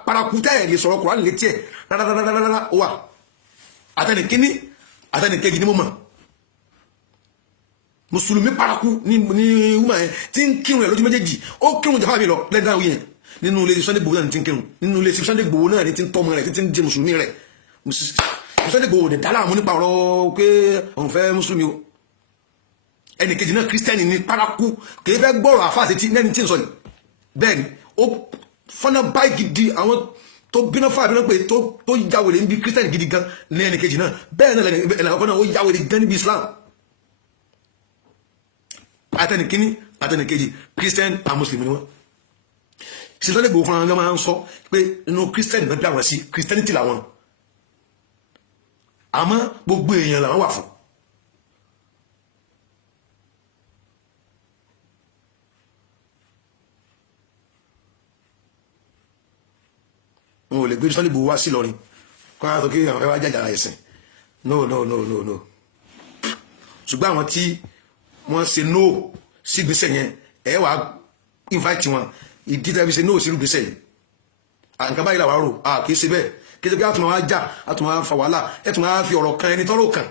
paraku tẹ́ lè sọ̀rọ̀ Kùránì létí ẹ̀ rárá ó wà àtẹnìkíní àtẹnìkejì ní mo mọ̀ mùsùlùmí paraku ní umar yẹn tí ń kírun ẹ̀ lójú méjèèjì ó kírun jàfà mi lọ lẹ́gbẹ̀ẹ́ àwọn yẹn nínú ilé Sunday Igboho náà ní ti ń kírun nínú ilé Sunday Igboho náà ní ti ń tọ́mọ rẹ̀ tí ti ń jẹ mùsùlùmí rẹ̀ Sunday Igboho dẹ̀ dálà mú nípa ọ̀rọ̀ pé òun fẹ́ mùsùlùmí o ẹnì kejì náà kírísítẹ́nì ní paraku kì í fẹ́ gbọ́rọ̀ àfáàsì tí nẹ́ni tí ń sọ yìí bẹ́ẹ̀ ni ó fọ́nà báyìí gidi àwọn tó bínú fún àbínú pé tó yàwèrè níbi kírísítẹ́nì gidi gan ní ẹnì kejì náà bẹ́ẹ̀ náà ẹnì àkọ́kọ́ náà ó yàwèrè gan níbi Islam àtẹnìkíní àtẹnìkejì kírísítẹ́nì and Muslim ni wọ́n ṣe Sunday Igboho fúnra wọn máa ń sọ pé inú kírísítẹ́nì náà bí àwọn sí kírísítẹ́nìtì làwọn àmọ́ gbogbo èèyàn làwọn wà fún wọn ò lè gbé Sunday Igboho wá sí Ìlọrin kọ́ ara tó kí àwọn ẹwà jàjà ẹ̀sìn no ṣùgbọ́n àwọn tí wọ́n ṣe no sí gbèsè yẹn ẹ wàá invite wọn ìdí tẹ́bí ṣe no sí gbèsè yìí nǹkan báyìí làwọn rò kì í ṣe bẹ́ẹ̀ kí ẹ ṣe pé àtùmọ̀ wá jà àtùmọ̀ wá fa wàhálà ẹ tún wá fi ọ̀rọ̀ kan ẹni tọ́rọ̀ kan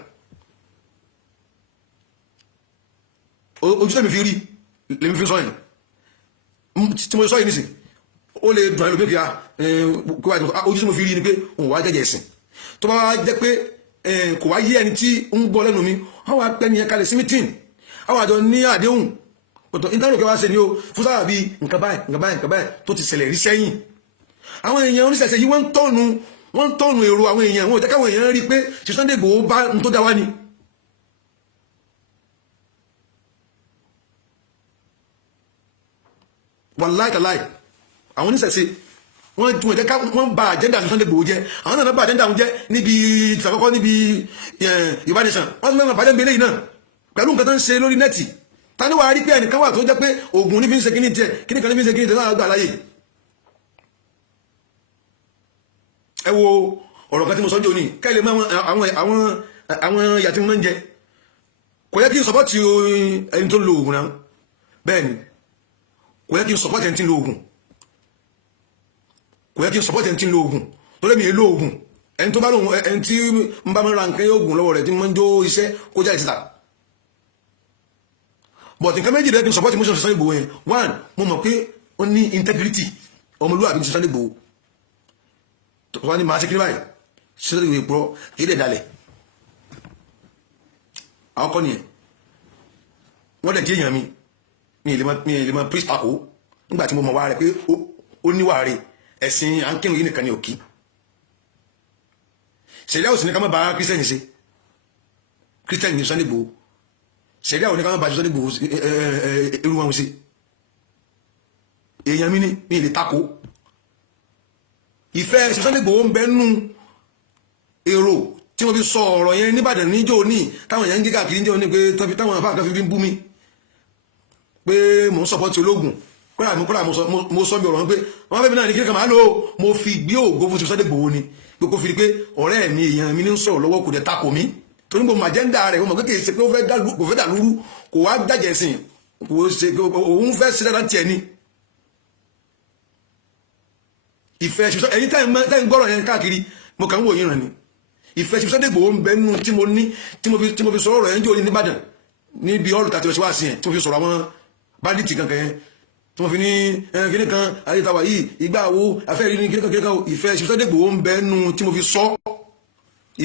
ojú tẹ́mi fi rí lèmi fi sọ yẹn tí mo sọ yìí nísìn ó lè dùn ẹlòmíì kíá ojú tí mo fi rí ni pé òun wá jẹ́jẹ́ ẹ̀sìn tó bá jẹ́ pé kò wá yé ẹni tí ń gbọ́ lẹ́nu mi wọ́n wá pẹ́ nìyẹn kalẹ̀ sí mítìn àwọn àjọ ní àdéhùn ọ̀tọ̀ ìtàlùkẹ́ wá ṣe ni ó fún sábà bíi nǹkan báyìí tó ti ṣẹlẹ̀ rí sẹ́yìn àwọn èèyàn oníṣẹ̀ṣẹ̀ yìí wọ́n ń tọ́nu èrò àwọn èèyàn wọn ò jẹ́ káwọn èèyàn rí pé ṣe Sunday Igboho bá ń tó dá wá ni. wàláì tàláì àwọn oníṣẹ̀ṣẹ̀ wọ́n bà àjẹ́ndà Sunday Igboho jẹ́ àwọn náà bà àjẹ́ndà wọn jẹ́ níbi ìtàkọ́kọ́ níbi Yorùbá Nation wọ́n tún mẹ́rin bàjẹ́ gbélé yìí náà pẹ̀lú nǹkan tó ń ṣe lórí nẹ́ẹ̀tì tani wàá rí pé ẹnìkan wà tó jẹ́ pé oògùn ní fi ń ṣe kíní tiẹ̀ kíní kan ní fi ń ṣe kíní tiẹ̀ náà gbà láyè. ẹ wo ọ̀rọ̀ kan tí mo sọ jẹ́ òní kẹ́lẹ́ mọ́ àwọn ìyà tí mo máa ń jẹ kò yẹ kí n sọpọ́tì ẹni tó lo oògùn náà bẹ́ẹ̀ ni kò yẹ kí n sọpọ́tì ẹni tí ń lo oògùn kò yẹ kí n sọpọ́tì ẹni tí ń lo oògùn tó lẹ́mi èlò oògùn ẹni tó bá lóhun ẹni tí ń bá mi ra nǹkan oògùn lọ́wọ́ rẹ̀ tí mo ń jó iṣẹ́ kó jáde síta but nǹkan méjì lẹ́kìn support motion Sunday Igboho yẹn one mo mọ̀ pé ó ní integrity ọmọlúwàbí ti Sunday Igboho tó wá ní màá ṣe kí ní báyìí Sunday Igboho ìpúrọ̀ èdè ìdálẹ̀ àwọn kọ́ nìyẹn wọ́n dẹ̀ jẹ́ èèyàn mi lè mọ priest tako nígbà tí mo mọ̀ wá rẹ̀ pé ó níwà rẹ̀ ẹ̀sìn à ń kírun yìí nìkan ní òkì ṣẹlẹ̀ òsì ní ká má bá kírísítẹ́nì ṣe kírísítẹ́nì ní Sunday Igboho ṣẹ̀rí àwọn oníkàwọn bàjẹ́ Sunday Igboho irú wọn sí èèyàn mi ní ilé tako ìfẹ́ Sunday Igboho ń bẹ nú èrò tí wọ́n fi sọ ọ̀rọ̀ yẹn níbàdàn níjọ́ ní táwọn èèyàn ń gé káàkiri níjọ́ ní pé táwọn afá kan fi ń bú mi pé mò ń sọpọ́tì ológun kódà mo sọ bí ọ̀rọ̀ pé wọ́n fẹ́ mi náà ní kí kan máa lò mo fi gbé ògo fún Sunday Igboho ni pé kó fi rí pé ọ̀rẹ́ mi èèyàn mi ní ń sọ̀rọ̀ lọ́wọ́ kò dẹ̀ tako mi torí mo magenda rẹ̀ mo mọ̀ pé kìí ṣe pé ó fẹ́ dà lúrú kò wá dájẹ̀ sìn kò ṣe òun fẹ́ sí dáadáa tiẹ̀ ni ìfẹ́ ṣùgbọ́n ẹ̀yin tẹ́ ń gbọ́rọ̀ yẹn káàkiri mo kàn ń wò yín ràn ní ìfẹ́ ṣùgbọ́n Sunday Igboho ń bẹ nínú tí mo ní tí mo fi sọ̀rọ̀ yẹn jẹ́ òní nìbàdàn níbi ọ̀rọ̀ tàbí ọ̀ṣẹ́ wá sí yẹn tí mo fi sọ̀rọ̀ àwọn bandits kankan yẹn tí mo fi ní kíní kan ayétawà yìí ìgbà wo afẹ́rí ní kíní kan ìfẹ́ ṣùgbọ́n Sunday Igboho ń bẹ nínú tí mo fi sọ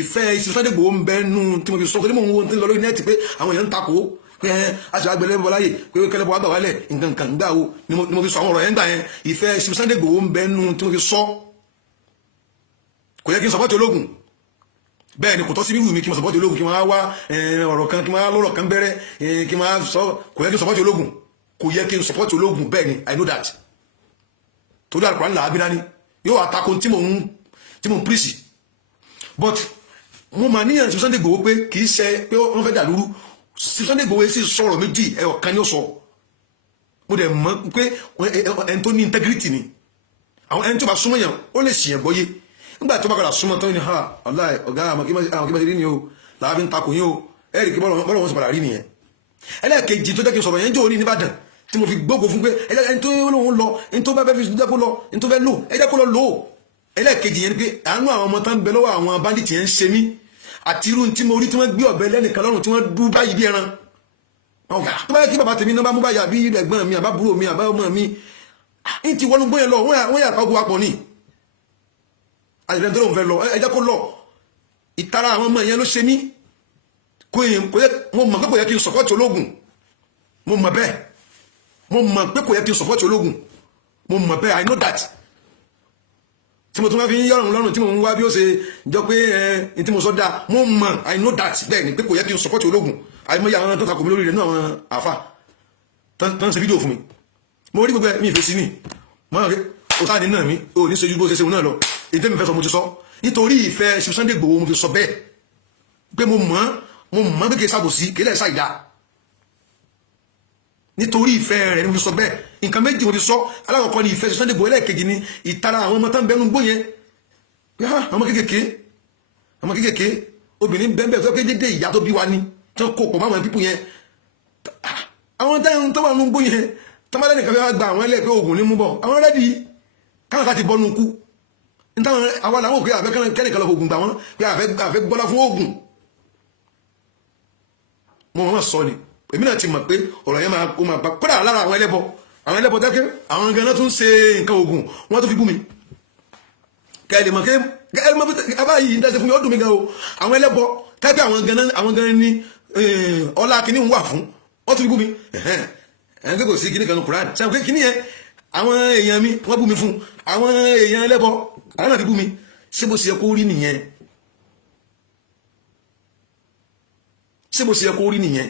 ìfẹ́ Sunday Igboho ń bẹ nínú tí mo fi sọ pé mo ń wo tí ń lọ lórí nẹ́ẹ̀tì pé àwọn èèyàn ń takò pé aṣọ agbẹ̀lẹ́bọ̀ láyè pé kẹlẹ́bọ̀ àgbà wálẹ̀ nǹkan gbà wo ni mo fi sọ àwọn ọ̀rọ̀ yẹn gbà yẹn ìfẹ́ Sunday Igboho ń bẹ nínú tí mo fi sọ kò yẹ kí n sọpọ́tì ológun bẹ́ẹ̀ ni kò tọ́ sí wíwù mi kí n sọpọ́tì ológun kí n máa wá ọ̀rọ̀ kan kí n máa lọ́rọ̀ kan bẹ̀rẹ̀ kí n máa sọ kò yẹ kí n sọpọ́tì ológun kò yẹ kí n sọpọ́tì ológun bẹ́ẹ̀ ni I know that torí àlùkò ńlá abínà ni yóò àtakò tí mò ń pírísì but mo máa níyàn sí Sunday Igboho pé kì í ṣe pé wọ́n fẹ́ dà lúrú sí Sunday Igboho sì sọ̀rọ̀ méjì ọ̀kan ni ó sọ mo dẹ̀ mọ̀ pé ẹni tó ní integrity ni àwọn ẹni tó bá súnmọ́ yàn ó lè ṣìyàn gbọ́yé nígbà tó bá padà súnmọ́ tán ní ha ọ̀gá àwọn kí bá ti rí ni o làá fi ń takò yín o ẹ̀rì kí bọ́lọ̀ wọn sì padà rí nìyẹn ẹlẹ́ẹ̀kejì tó jẹ́ kí n sọ̀rọ̀ yẹn jò ní nìbàdàn tí mo fi gbógo fún pé ẹni tó lóun lọ ẹni tó bá fẹ́ fi jẹ́ kó lọ ẹni tó fẹ́ lò ẹ jẹ́ kó lọ lò ó ẹlẹ́ẹ̀kejì yẹn ni pé àánú àwọn ọmọ tán ń bẹ lọ́wọ́ àwọn bandits yẹn ń ṣe mí àti irú tí mo rí tí wọ́n gbé ọ̀bẹ lẹ́nìkan lọ́rùn tí wọ́n dú báyìí bí ẹran tó bá yẹ kí bàbá tèmi náà bá mú báyà bí ẹ̀gbọ́n mi àbábúrò mi àbámọ́ mi ní ti wọnú gbóyè lọ wọ́n yà pàgọ́ apọ̀ ní àìrẹ́ tó lóun fẹ́ lọ ẹjẹ́ kó lọ ìtara àwọn ọmọ yẹn ló ṣe mí mo mọ̀ pé kò yẹ kí n sọ̀pọ̀tì ológun mo mọ̀ bẹ́ẹ̀ mo mọ̀ pé kò yẹ kí n sọ̀pọ̀tì ológun mo mọ̀ bẹ́ẹ̀ I know that tí mo tún wá fi ń yọrùn lọ́rùn tí mo ń wá bí ó ṣe jọ pé ẹ tí mo sọ dáa mo mọ̀ I know that bẹ́ẹ̀ ni pé kò yẹ kí n sọ̀pọ̀tì ológun àìmọye àwọn tó takò mí lórí rẹ̀ ní àwọn àfà tó ń ṣe fídíò fún mi mo rí gbogbo mi ìfẹ́ sí ni mo rán pé o sáà ní náà mi o ní ṣojú bó ṣe ṣe náà lọ èdè mi fẹ́ sọ mo ti sọ nítorí ìfẹ́ Sunday Igboho mo fi sọ bẹ́ẹ̀ pé mo mọ̀ pé kì í ṣàbòsí kì í lẹ̀ ṣàìdá nítorí ìfẹ́ rẹ̀ ni mo fi sọ bẹ́ẹ̀ nǹkan méjì mo fi sọ alákọ̀ọ́kọ́ ni ìfẹ́ Sunday Igboho ẹlẹ́ẹ̀kejì ni ìtara àwọn ọmọ tó ń bẹnu gbó yẹn pé ọmọ kékèké obìnrin bẹ́ẹ̀ tó kéde dé ìyá tó bí wa ni tó kó pọ̀ máwọn pípù yẹn àwọn táwọn tó wà nínú gbó yẹn tó bá lẹ́nìkan fẹ́ gba àwọn ẹlẹ́ẹ̀kẹ́ oògùn ní mú bọ̀ àwọn rẹ́dì káwọn ká ti bọ́ nù kú nítawọn àwọn làwọn òkè àfẹ́ kẹ́nìkan lọ oògùn gbà wọ́n pé àfẹ́ gbọ́lá fún oògùn mo sọ ni èmi náà ti mọ̀ pé ọ̀rọ̀ yẹn máa bá kódà lára àwọn ẹlẹ́bọ dákẹ́ àwọn gan náà tún ṣe nǹkan oògùn wọ́n tó fi bú mi kẹ́lẹ̀ mọ̀ pé aba yìí ń dáṣe fún mi ó dùn mí gan o àwọn ẹlẹ́bọ tẹ́gbẹ́ àwọn gan ní ọlá kìíní ń wà fún wọ́n tún bú mi ẹ̀hẹ́n kò sí kìíní kan ní Quran ṣe àwọn kìíní yẹn àwọn èèyàn mi wọ́n bú mi fún àwọn èèyàn ẹlẹ́bọ àwọn náà ti bú mi ṣé bó ṣe yẹ kó rí nìyẹn ṣé bó ṣe yẹ kó rí nìyẹn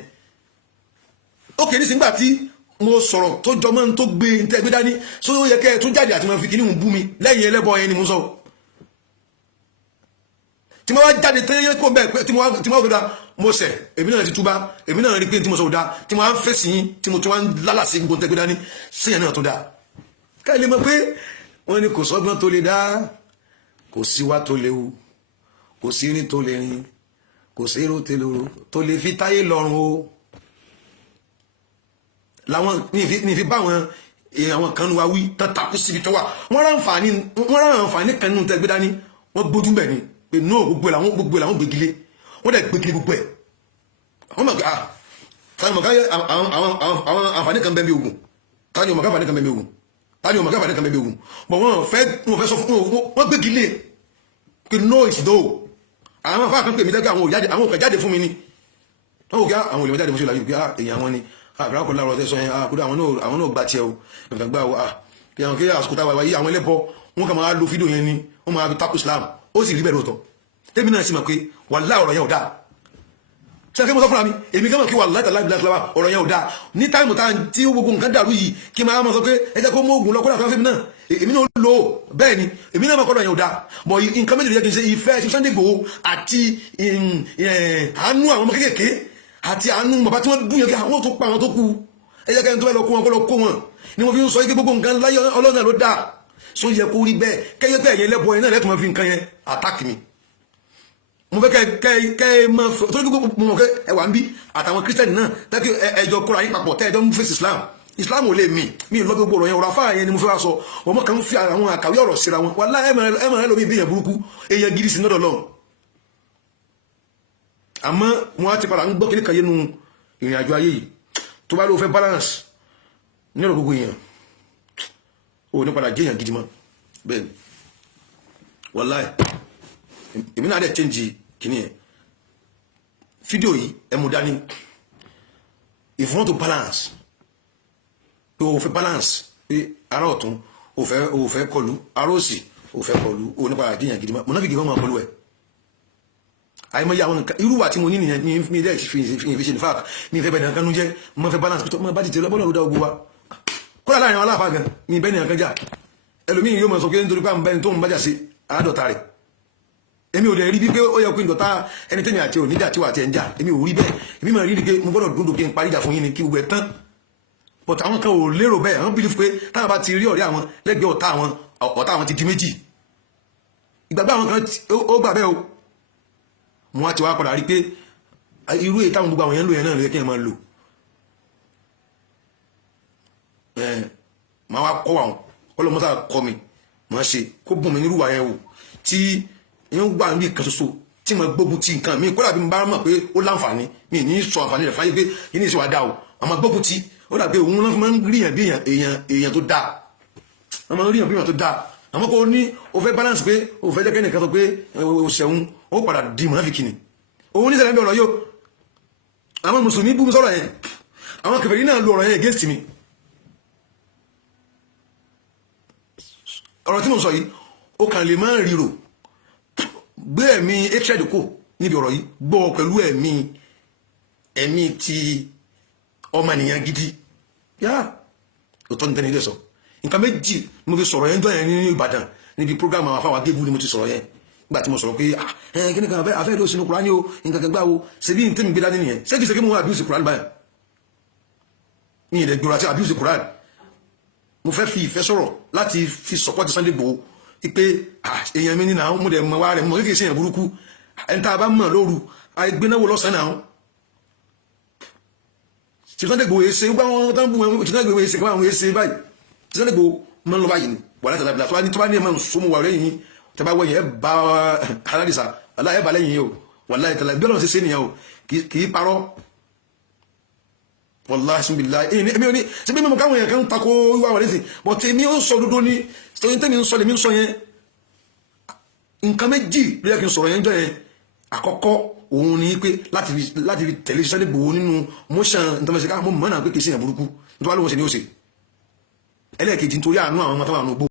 ó kéré sí nígbà tí mo sọ̀rọ̀ tó jọmọ́ tó gbé tẹ́gbé dání só yẹ kẹ́ tó jáde àti máa fi kìíní ń bú mi lẹ́yìn ẹlẹ́bọ yẹn ni mo sọ tí mo wá jáde tẹ́yẹ kó bẹ́ẹ̀ tí mo wá gbọ́dá mo sẹ̀ èmi náà ti túbá èmi náà rí pé tí mo sọ dá tí mo wá ń fèsì yín tí mo tún wá ń lálàsí gbogbo tẹ́gbé dání sí ẹ̀ náà tó dá káyọ̀ lè mọ̀ pé wọ́n ní kò sọ́gbọ́n tó lè dá kò sí wá tó lè wu kò sí rí tó lè rìn kò sí èrò tó lè fi táyé lọ́rùn o làwọn ní fi bá àwọn kan wá wí tán takú síbi tó wà wọ́n rán àǹfààní kan nínú tẹ́gbé dání wọ́n gbójú bẹ̀ ni pé no gbogbo làwọn gbégilé wọ́n dẹ̀ gbégilé gbogbo ẹ̀ wọ́n mọ̀ pé tani mọ̀ká àwọn àǹfààní kan bẹ́ẹ̀ bí ogun tani mọ̀ká àǹfààní kan bẹ́ẹ̀ bí ogun tani mọ̀ká àǹfààní kan bẹ́ẹ̀ bí ogun bọ̀ wọ́n fẹ́ sọ fún wọ́n gbégilé pé no is no àwọn afá kan pè mí dẹ́gbẹ́ àwọn òkè jáde fún mi ni wọ́n wò kí àwọn olè jáde fún sí ìlàjú pé èèyàn wọn ni àbúrò kò láàrọ̀ tẹ́sọ yẹn kúrò àwọn náà gbà tiẹ̀ o ìfẹ́ gbà wọ́n kí àwọn kí àsìkò táwa yìí àwọn ẹlẹ́bọ wọn kà máa lo fídíò yẹn ni wọ́n máa fi tako Islam ó sì rí bẹ́ẹ̀ lóòótọ́ tẹ́mi náà sì mọ̀ pé wàláhì ọ̀rọ̀ yẹn ò dáa ṣe kí mo sọ fúnra mi èmi kí wọ́n kí wàláhì tàlá ìbílẹ̀ kíláwà ọ̀rọ̀ yẹn ò dáa ní táìmù tá tí gbogbo nǹkan dàrú yìí kí máa mọ̀ sọ pé ẹ jẹ́ kó mú oògùn lọ kó dàtọ́ fẹ́mi náà èmi náà lò ó bẹ́ẹ̀ ni èmi náà mọ̀ kọ́dọ̀ yẹn ò dáa bọ̀ nǹkan méjì lè jẹ́ kí n ṣe ìfẹ́ ṣe Sunday Igboho àti àánú àwọn ọmọ kéékèèké àti àánú bàbá tí wọ́n bú yẹn kí àwọn tó pa àwọn tó kú ẹ jẹ́ kẹ́ni tó bẹ́ẹ̀ lọ kó wọn kó lọ kó wọn ni mo fi ń sọ yìí pé gbogbo nǹkan láyé ọlọ́run náà ló dáa so yẹ kó rí bẹ́ẹ̀ kẹ́yẹ́ pé ẹ̀yẹ lẹ́bọ̀ ẹ̀ náà lẹ́tọ̀ máa fi nǹkan yẹn attack mi mo fẹ́ kẹ́ máa fẹ́ tó ní gbogbo mọ̀ kẹ́ ẹwà ń bí àtàwọn kírísítẹ́nì náà tẹ́kí ẹjọ́ kóra yín papọ̀ tẹ́ ẹjọ́ ń fèsì Islam ò lè mí lọ gbogbo ọ̀rọ̀ yẹn ọ̀rọ̀ afárá yẹn ni mo fẹ́ wá sọ ọmọ kan fi àwọn àkàwé ọ̀rọ̀ síra wọn wà láì ẹ̀mọ̀ rẹ lómi ìbíyàn burúkú èèyàn gidi sí lọ́dọ̀ lọ́hùn àmọ́ wọn á ti padà ń gbọ́ kíní kan yé nu ìrìn àjò ayé yìí tó bá ló fẹ́ balance ní ọ̀rọ̀ gbogbo èèyàn ó ní padà jẹ́yàn gidi mọ́ bẹ́ẹ̀ ni wàláì èmi náà dẹ̀ change kìíní ẹ̀ fídíò yìí ẹ mú dání if you want to balance pé o fẹ́ balance pé ara ọ̀tún o fẹ́ kọlu ara òsì o fẹ́ kọlu ó ní padà jẹ́yàn gidi mọ́ mo náà fi gidi mọ́ kọlu ẹ̀ àìmọye àwọn nǹkan irú wà tí mo ní nìyẹn mi dẹ́ fi ṣe ní fáàkì mi fẹ́ bẹ̀rẹ̀ nǹkan jẹ́ mo fẹ́ balance tó bá ti tẹ̀lé bọ́lá òdà ogun wa kọ́lá láàrin àwọn aláfáà gan mi bẹ́ẹ̀ nìkan jà ẹlòmíì yóò mọ̀ sọ pé nítorí pé àwọn bẹ́ẹ̀ tó ń bájà sí àádọ́ta rẹ̀ èmi ò dẹ̀ rí bí pé ó yẹ kó ìdọ̀tá ẹni tẹ́mi àti oníjà tí wà ti ẹ̀ ń jà èmi ò rí bẹ́ẹ̀ èmi máa rí ni pé mo gbọ́dọ̀ dúró kí n parí ìjà fún yín ni kí gbogbo ẹ̀ tán but àwọn kan ò lérò bẹ́ẹ̀ àwọn believe pé táwọn bá ti rí ọ̀rẹ́ àwọn lẹ́gbẹ̀ẹ́ ọ̀tá àwọn ti di méjì ìgbàgbọ́ àwọn kan ó gbà bẹ́ẹ̀ o mo wá ti wá padà rí pé irú èyí táwọn gbogbo àwọn yẹn ń lò yẹn náà lè kí ẹ máa lò máa wá kọ́ àwọn ọlọ́mọ́sá kọ́ mi máa ṣe kó bùn mi nírú wà yẹn wò tí yẹn gbà ní ìkan ṣoṣo tí mo gbógun ti nǹkan mi kódà bí mo bá mọ̀ pé ó láǹfààní mi ní sọ àǹfààní rẹ̀ fáyé pé yìí ní ìṣèwà dá o àmọ́ gbógun ti ó dà pé òun náà fi máa ń rí yàn bí èèyàn tó dáa wọ́n máa ń rí yàn bí èèyàn tó dáa àmọ́ kò ní o fẹ́ balance pé o fẹ́ jẹ́ kẹ́nìkan sọ pé o ṣẹ̀hun ó padà di mọ̀nàfíkì ni òun ní ṣẹlẹ̀ ń bẹ ọ̀rọ̀ yóò àwọn mùsùlùmí bú mi sọ̀rọ̀ yẹn àwọn kèfèrí náà lu ọ̀rọ̀ yẹn against mi ọ̀rọ̀ tí mo sọ yìí ó kàn lè máa ríro gbé ẹ̀mí hatred kò níbi ọ̀rọ̀ yìí gbọ́ pẹ̀lú ẹ̀mí ti ọmọnìyàn gidi yá òtọ́ ní tẹ́ni ilé sọ nǹkan méjì mo fi sọ̀rọ̀ yẹn jọ yẹn ní Ìbàdàn níbi program àwọn afáwà gébù ni mo ti sọ̀rọ̀ yẹn nígbà tí mo sọ̀rọ̀ pé kí ni kan afẹ́ ló sinú Kùránì o nǹkan kan gbá o ṣe bí n tẹ́mi gbé dání nìyẹn ṣégi mo wá abuse Kùránì báyìí ní ilẹ̀ gbòòrò àti abuse Kùránì mo fẹ́ fi ìfẹ́ sọ̀rọ̀ láti fi support Sunday Igboho pé èèyàn mi ní náà mo dẹ̀ mọ wá rẹ̀ mo kéèké sí èèyàn burúkú ẹni tá a bá mọ̀ lóru àìgbénáwó lọ́sàn-án náà tí Sunday Igboho ṣe gbá wọn tán bú wọn tí Sunday Igboho ṣe gbá wọn ṣe báyìí tí Sunday Igboho máa ń lọ báyìí ni wàhálà tàbí àtúwá ní tí wọ́n ní ẹ̀ máa ń sọmọ wà lẹ́yìn yín tẹ́ bá wọ̀ yẹn ẹ̀ bá aládìsá aláyẹ̀ bá lẹ́yìn yín o wàhálà tàbí bí ọlọ́run ṣe ṣe nìyẹn o kì í parọ́ wàláhì síbìlá èmi ò ní ṣe bí mímọ̀ káwọn èèyàn kan tako ìwà wà lẹ́sìn but èmi ó sọ dúdú ní tẹ́mi ń sọ lèmi ń sọ yẹn nǹkan méjì ló yẹ kí n sọ̀rọ̀ yẹn jọ yẹn àkọ́kọ́ òun ni pé láti fi tẹ̀lé Sunday Igboho nínú motion ntọ́mọ̀sí ká mọ̀ mọ́ náà pé kì í ṣèyàn burúkú nítorí wọn lóun ṣe ni ó ṣe ẹlẹ́ẹ̀kejì nítorí àánú àwọn ọmọ tó wà nù gbó